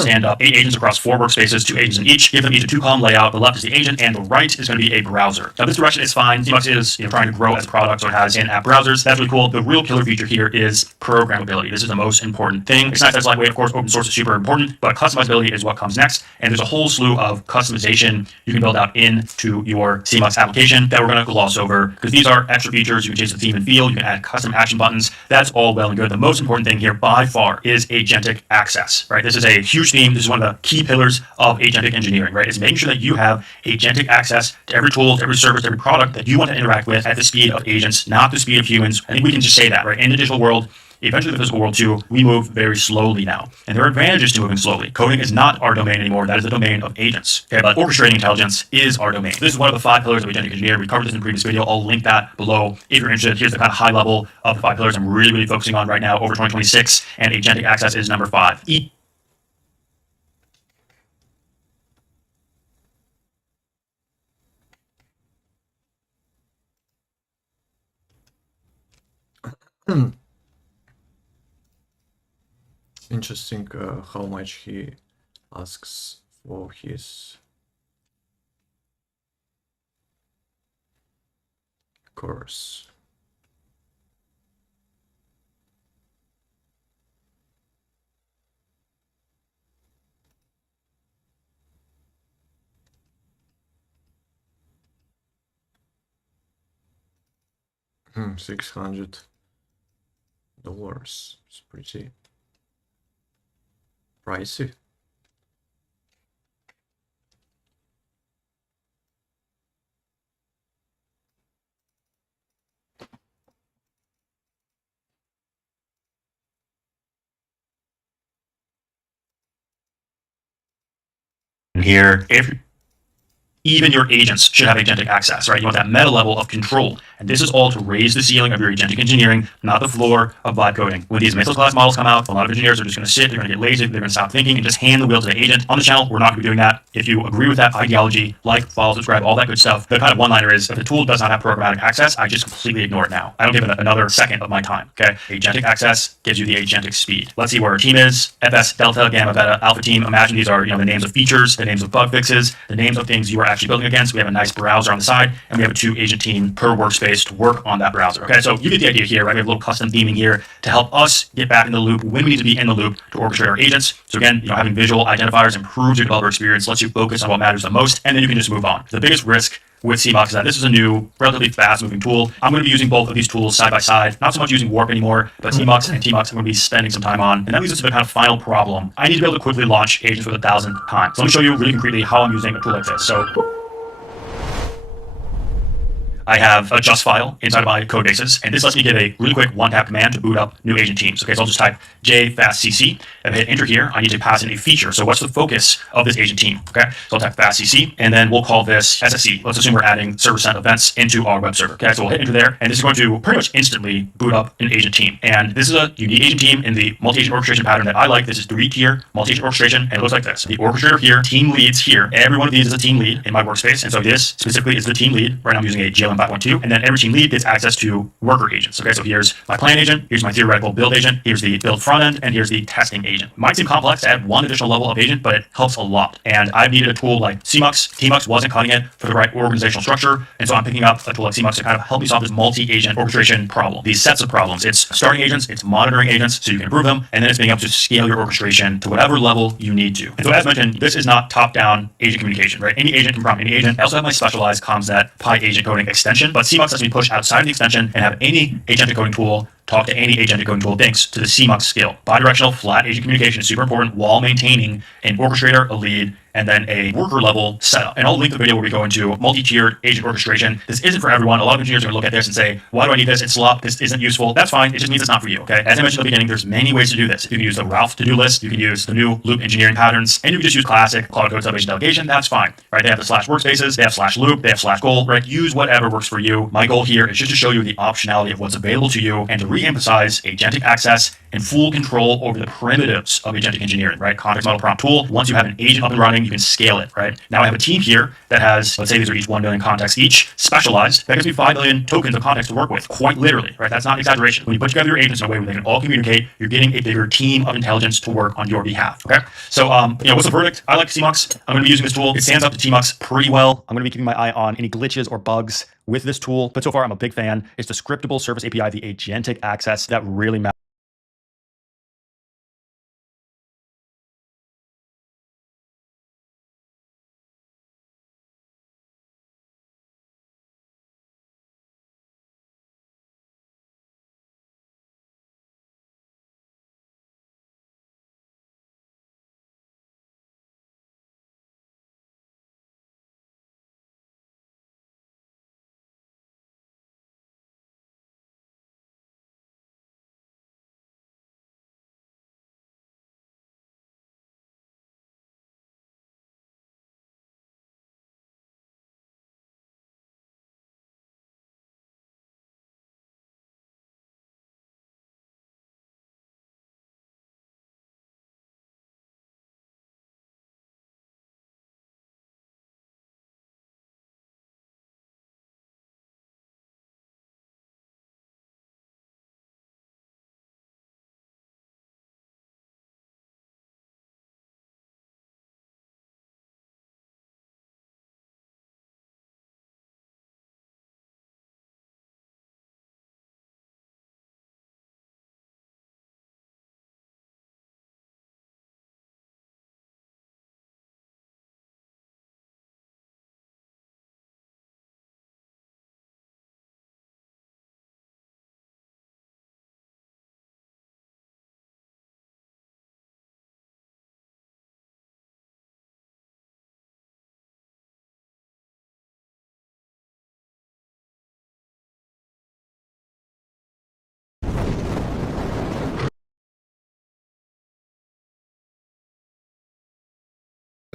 Stand up 8 agents across 4 workspaces, 2 agents in each. Give them each a 2-column layout. The left is the agent, and the right is going to be a browser. Now, this direction is fine. CMUX is trying to grow as a product, so it has in-app browsers. That's really cool. The real killer feature here is programmability. This is the most important thing. It's nice that it's lightweight. Of course, open source is super important, but customizability is what comes next. And there's a whole slew of customization you can build out into your CMUX application that we're going to gloss over, because these are extra features. You can change the theme and feel. You can add custom action buttons. That's all well and good. The most important thing here by far is agentic access, right? This is a huge theme. This is one of the key pillars of agentic engineering, right? It's making sure that you have agentic access to every tool, to every service, to every product that you want to interact with at the speed of agents, not the speed of humans. I think we can just say that, right? In the digital world, eventually the physical world too, we move very slowly now. And there are advantages to moving slowly. Coding is not our domain anymore. That is the domain of agents. Okay, but orchestrating intelligence is our domain. This is one of the 5 pillars of agentic engineering. We covered this in a previous video. I'll link that below if you're interested. Here's the kind of high level of the 5 pillars I'm really, really focusing on right now over 2026. And agentic access is number 5. Interesting how much he asks for his course. $600. It's pretty pricey. Here, if even your agents should have agentic access, right? You want that meta level of control. And this is all to raise the ceiling of your agentic engineering, not the floor of vibe coding. When these Mythos class models come out, a lot of engineers are just going to sit, they're going to get lazy, they're going to stop thinking and just hand the wheel to the agent. On the channel, we're not going to be doing that. If you agree with that ideology, like, follow, subscribe, all that good stuff, the kind of one-liner is, if the tool does not have programmatic access, I just completely ignore it now. I don't give it another second of my time, okay? Agentic access gives you the agentic speed. Let's see where our team is. FS, Delta, Gamma, Beta, Alpha team. Imagine these are, the names of features, the names of bug fixes, the names of things you are actually building against. We have a nice browser on the side, and we have a 2-agent team per workspace to work on that browser. Okay, so you get the idea here, right? We have a little custom theming here to help us get back in the loop when we need to be in the loop to orchestrate our agents. So again, having visual identifiers improves your developer experience, lets you focus on what matters the most, and then you can just move on. The biggest risk with CMOX is that this is a new, relatively fast-moving tool. I'm going to be using both of these tools side by side, not so much using Warp anymore, but CMOX and TMOX I'm going to be spending some time on. And that leads us to the kind of final problem. I need to be able to quickly launch agents for the 1,000th time. So let me show you really concretely how I'm using a tool like this. So I have a just file inside of my code bases, and this lets me give a really quick one-tap command to boot up new agent teams. Okay, so I'll just type jfastcc, and hit enter here. I need to pass in a feature. So what's the focus of this agent team? Okay, so I'll type fastcc, and then we'll call this SSE. Let's assume we're adding server-sent events into our web server. Okay, so we'll hit enter there, and this is going to pretty much instantly boot up an agent team. And this is a unique agent team in the multi-agent orchestration pattern that I like. This is 3-tier multi-agent orchestration, and it looks like this. The orchestrator here, team leads here. Every one of these is a team lead in my workspace, and so this specifically is the team lead. Right now I'm using a GLM 5.2, and then every team lead gets access to worker agents. Okay, so here's my plan agent, here's my theoretical build agent, here's the build front end, and here's the testing agent. It might seem complex to add one additional level of agent, but it helps a lot. And I've needed a tool like CMUX. TMUX wasn't cutting it for the right organizational structure, and so I'm picking up a tool like CMUX to kind of help me solve this multi-agent orchestration problem. These sets of problems. It's starting agents, it's monitoring agents so you can improve them, and then it's being able to scale your orchestration to whatever level you need to. And so as mentioned, this is not top-down agent communication, right? Any agent can prompt any agent. I also have my specialized ComsNet Pi agent coding extension, but CMUX lets me push outside of the extension and have any agentic coding tool talk to any agentic coding tool thanks to the CMUX skill. Bidirectional flat agent communication is super important while maintaining an orchestrator, a lead, and then a worker level setup. And I'll link the video where we go into multi-tiered agent orchestration. This isn't for everyone. A lot of engineers are going to look at this and say, why do I need this? It's slop. This isn't useful. That's fine. It just means it's not for you. Okay. As I mentioned at the beginning, there's many ways to do this. You can use the Ralph to-do list. You can use the new loop engineering patterns, and you can just use classic Cloud Code sub-agent delegation. That's fine. Right. They have the slash workspaces. They have slash loop. They have slash goal. Right. Use whatever works for you. My goal here is just to show you the optionality of what's available to you and to re-emphasize agentic access and full control over the primitives of agentic engineering, right? Context model prompt tool. Once you have an agent up and running, you can scale it, right? Now I have a team here that has, let's say these are each 1 million contexts each, specialized. That gives me 5 million tokens of context to work with, quite literally, right? That's not exaggeration. When you put together your agents in a way where they can all communicate, you're getting a bigger team of intelligence to work on your behalf, okay? So, what's the verdict? I like CMUX. I'm going to be using this tool. It stands up to TMUX pretty well. I'm going to be keeping my eye on any glitches or bugs with this tool, but so far I'm a big fan. It's the scriptable service API, the agentic access that really matters.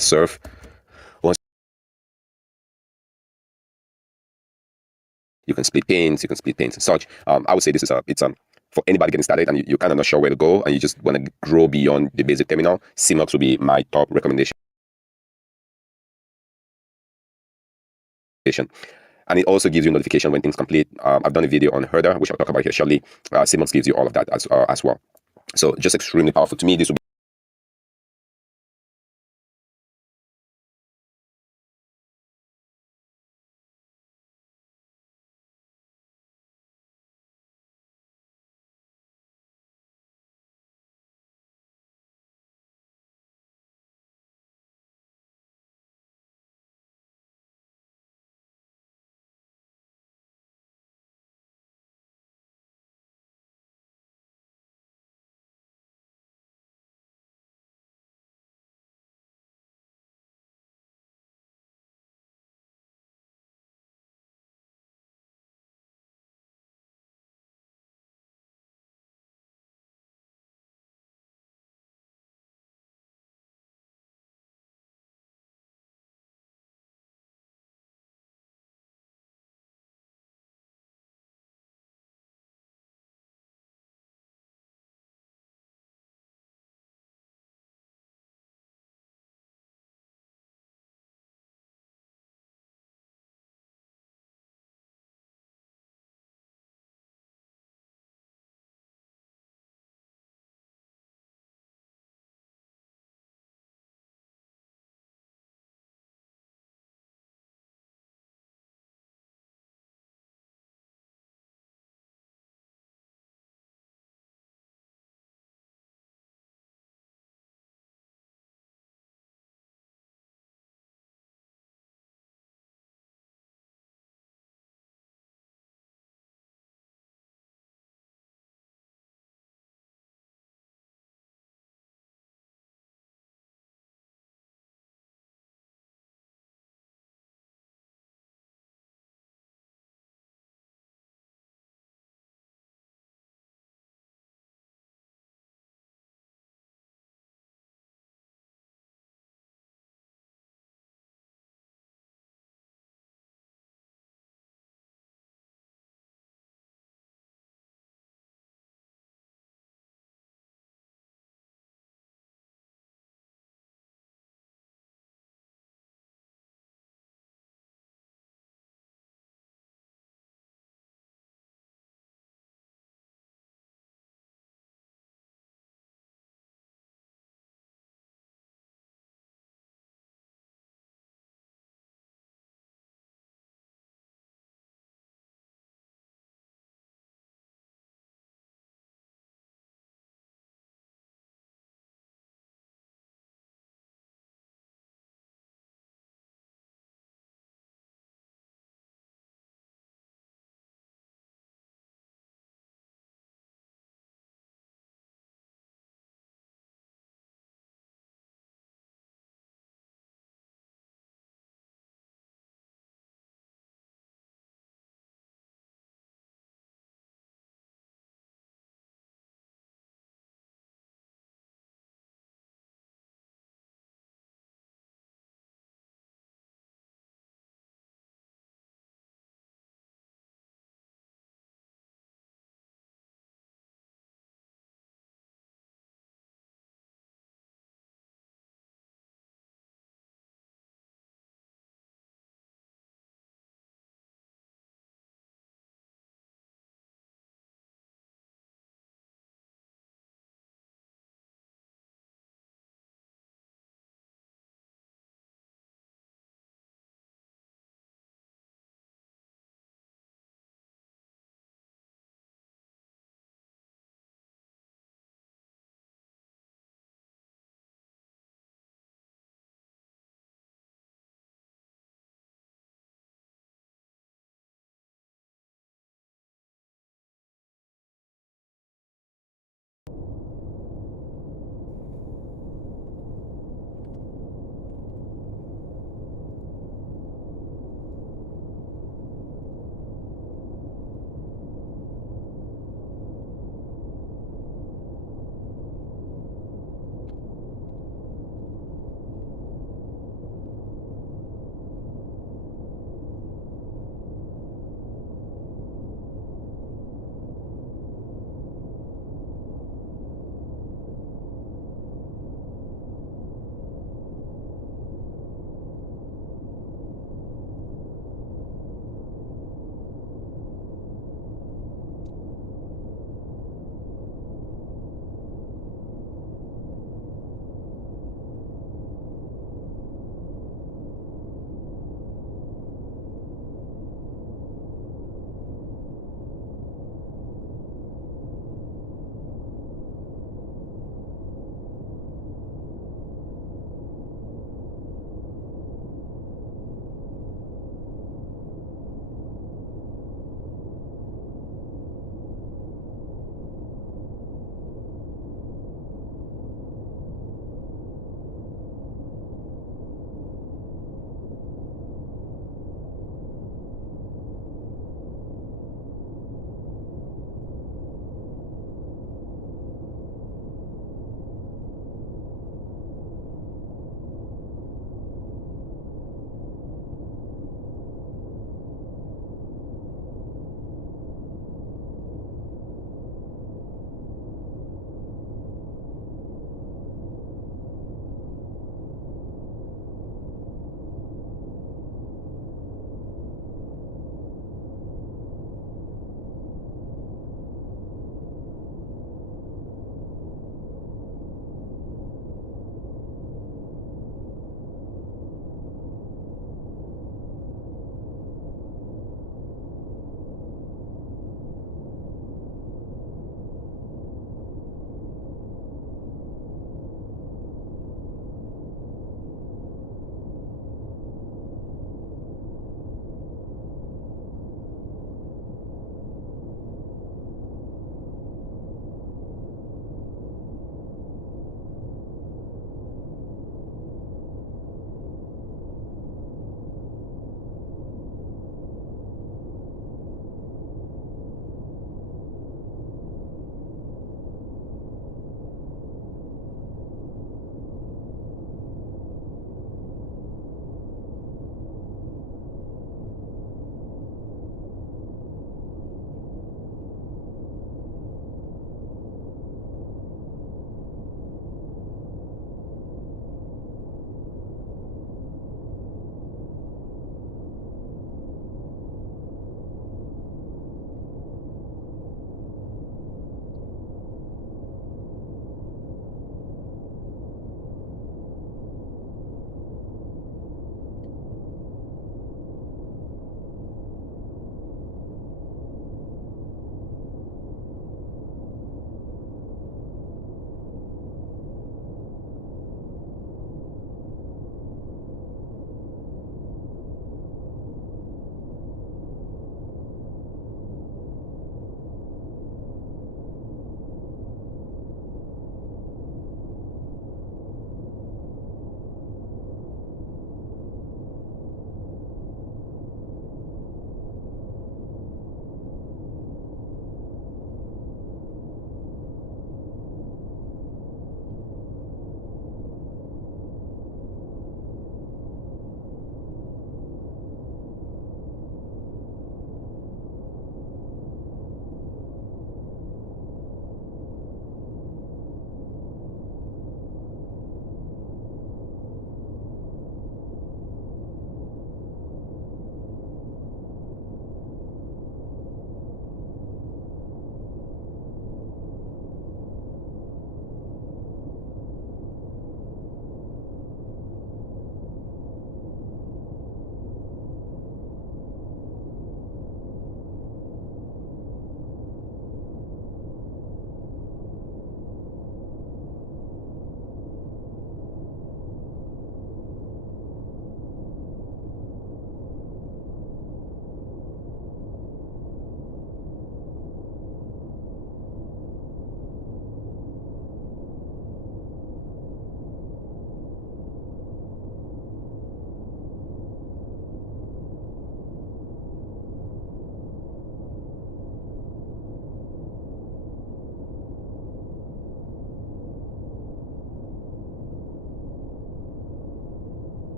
surf. Once you can split paints, and such. I would say this is for anybody getting started and you're kind of not sure where to go and you just want to grow beyond the basic terminal. CMOX will be my top recommendation. And it also gives you notification when things complete. I've done a video on Herder, which I'll talk about here shortly. CMOX gives you all of that as well. So just extremely powerful. To me, this will be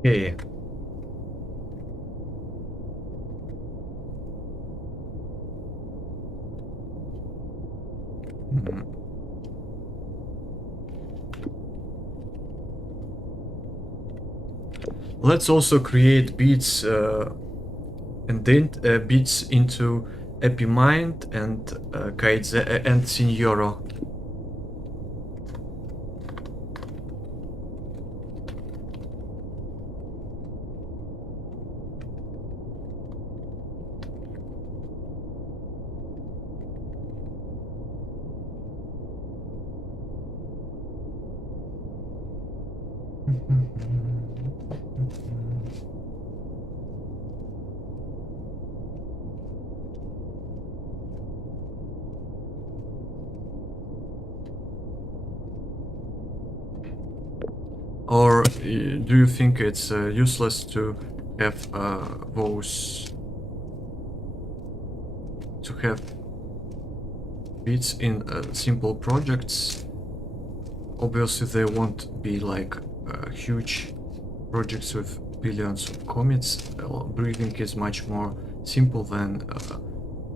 Okay. Hmm. Let's also create beats beats into Epimind and Kaidze and Signoro. Or do you think it's useless to have those to have beats in simple projects? Obviously, they won't be like huge projects with billions of commits. Breathing is much more simple than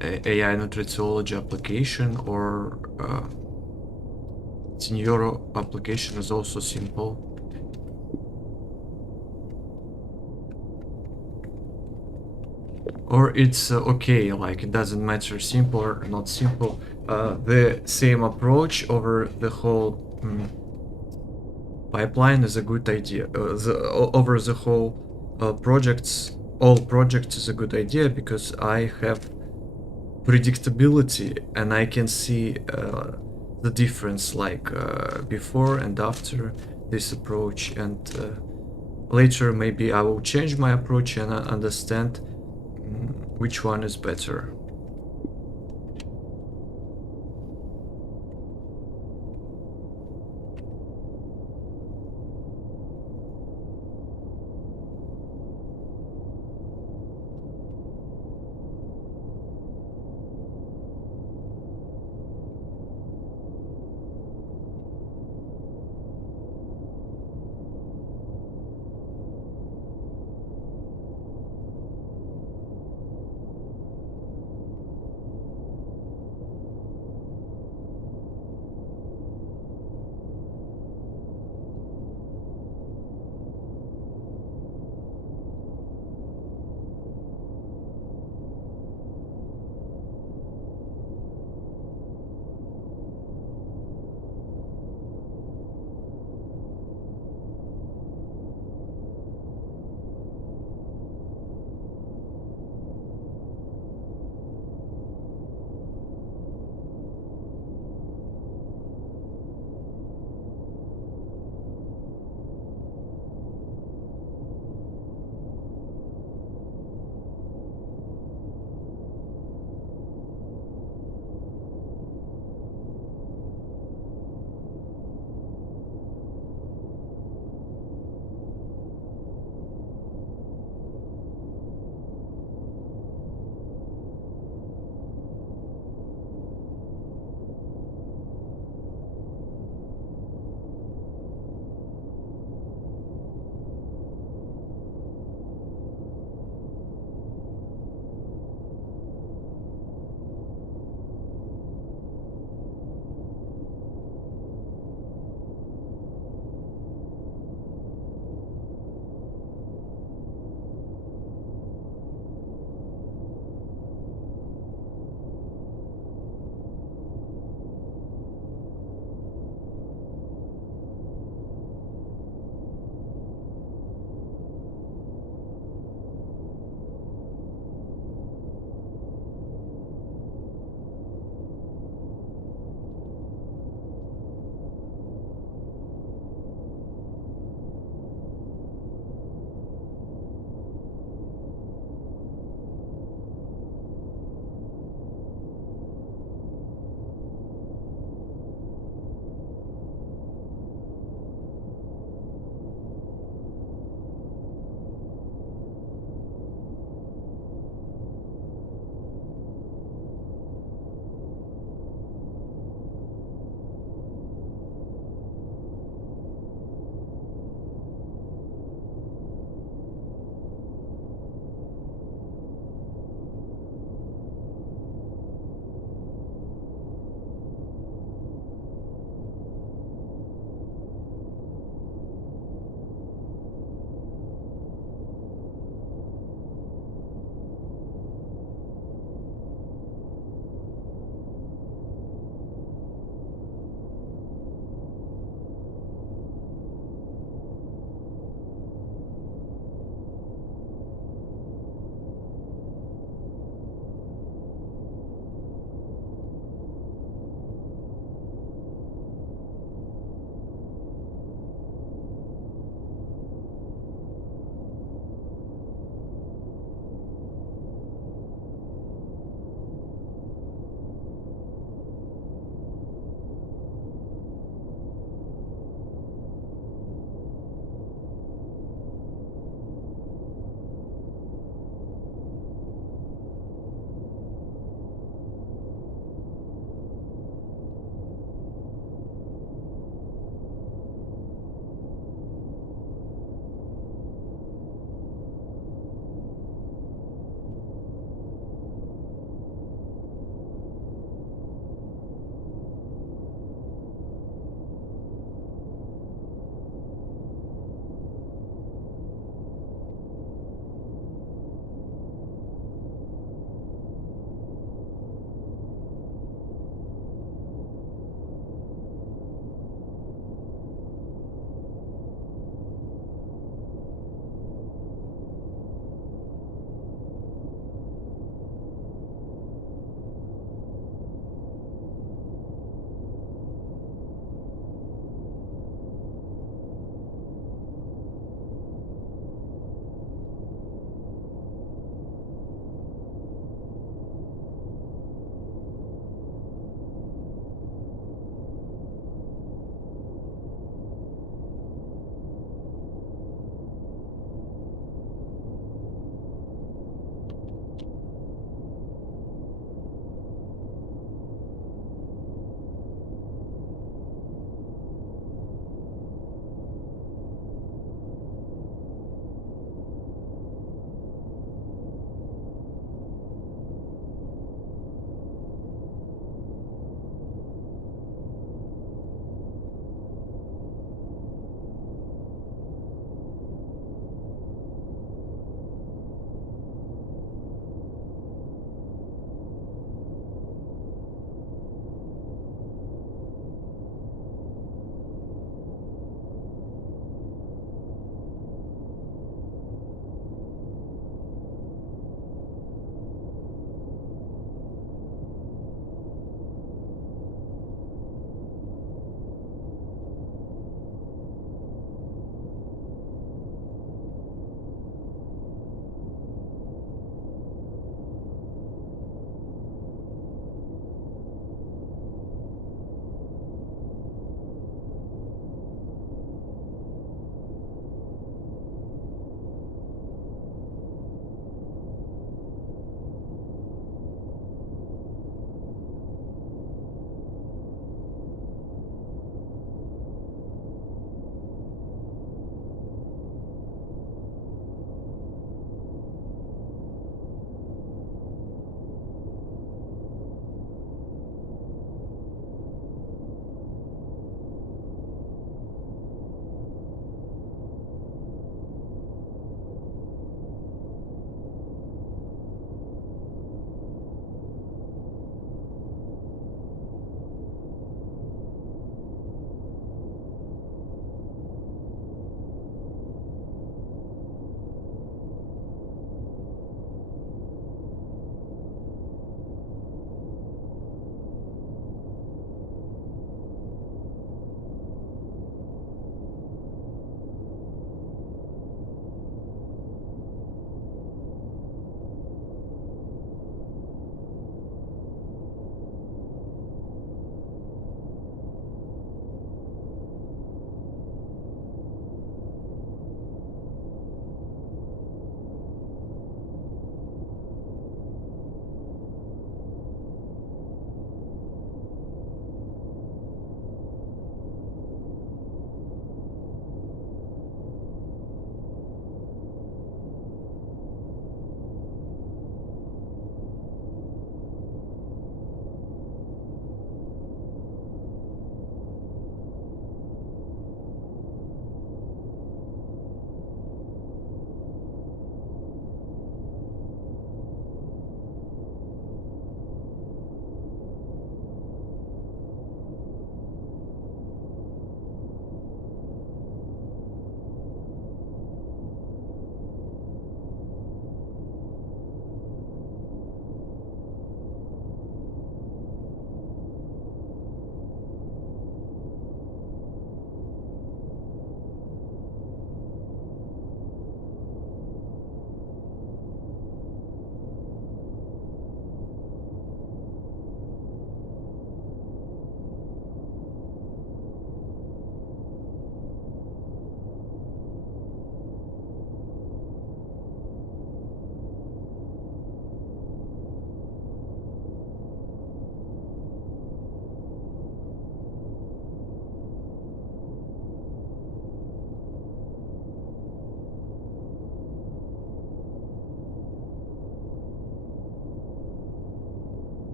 AI nutritionology application, or Signoro application is also simple. Or it's okay, like it doesn't matter simple or not simple. The same approach over the whole pipeline is a good idea. Over the whole all projects is a good idea, because I have predictability and I can see the difference, like before and after this approach, and later maybe I will change my approach and understand which one is better.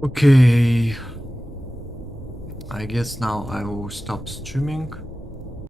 Okay. I guess now I will stop streaming.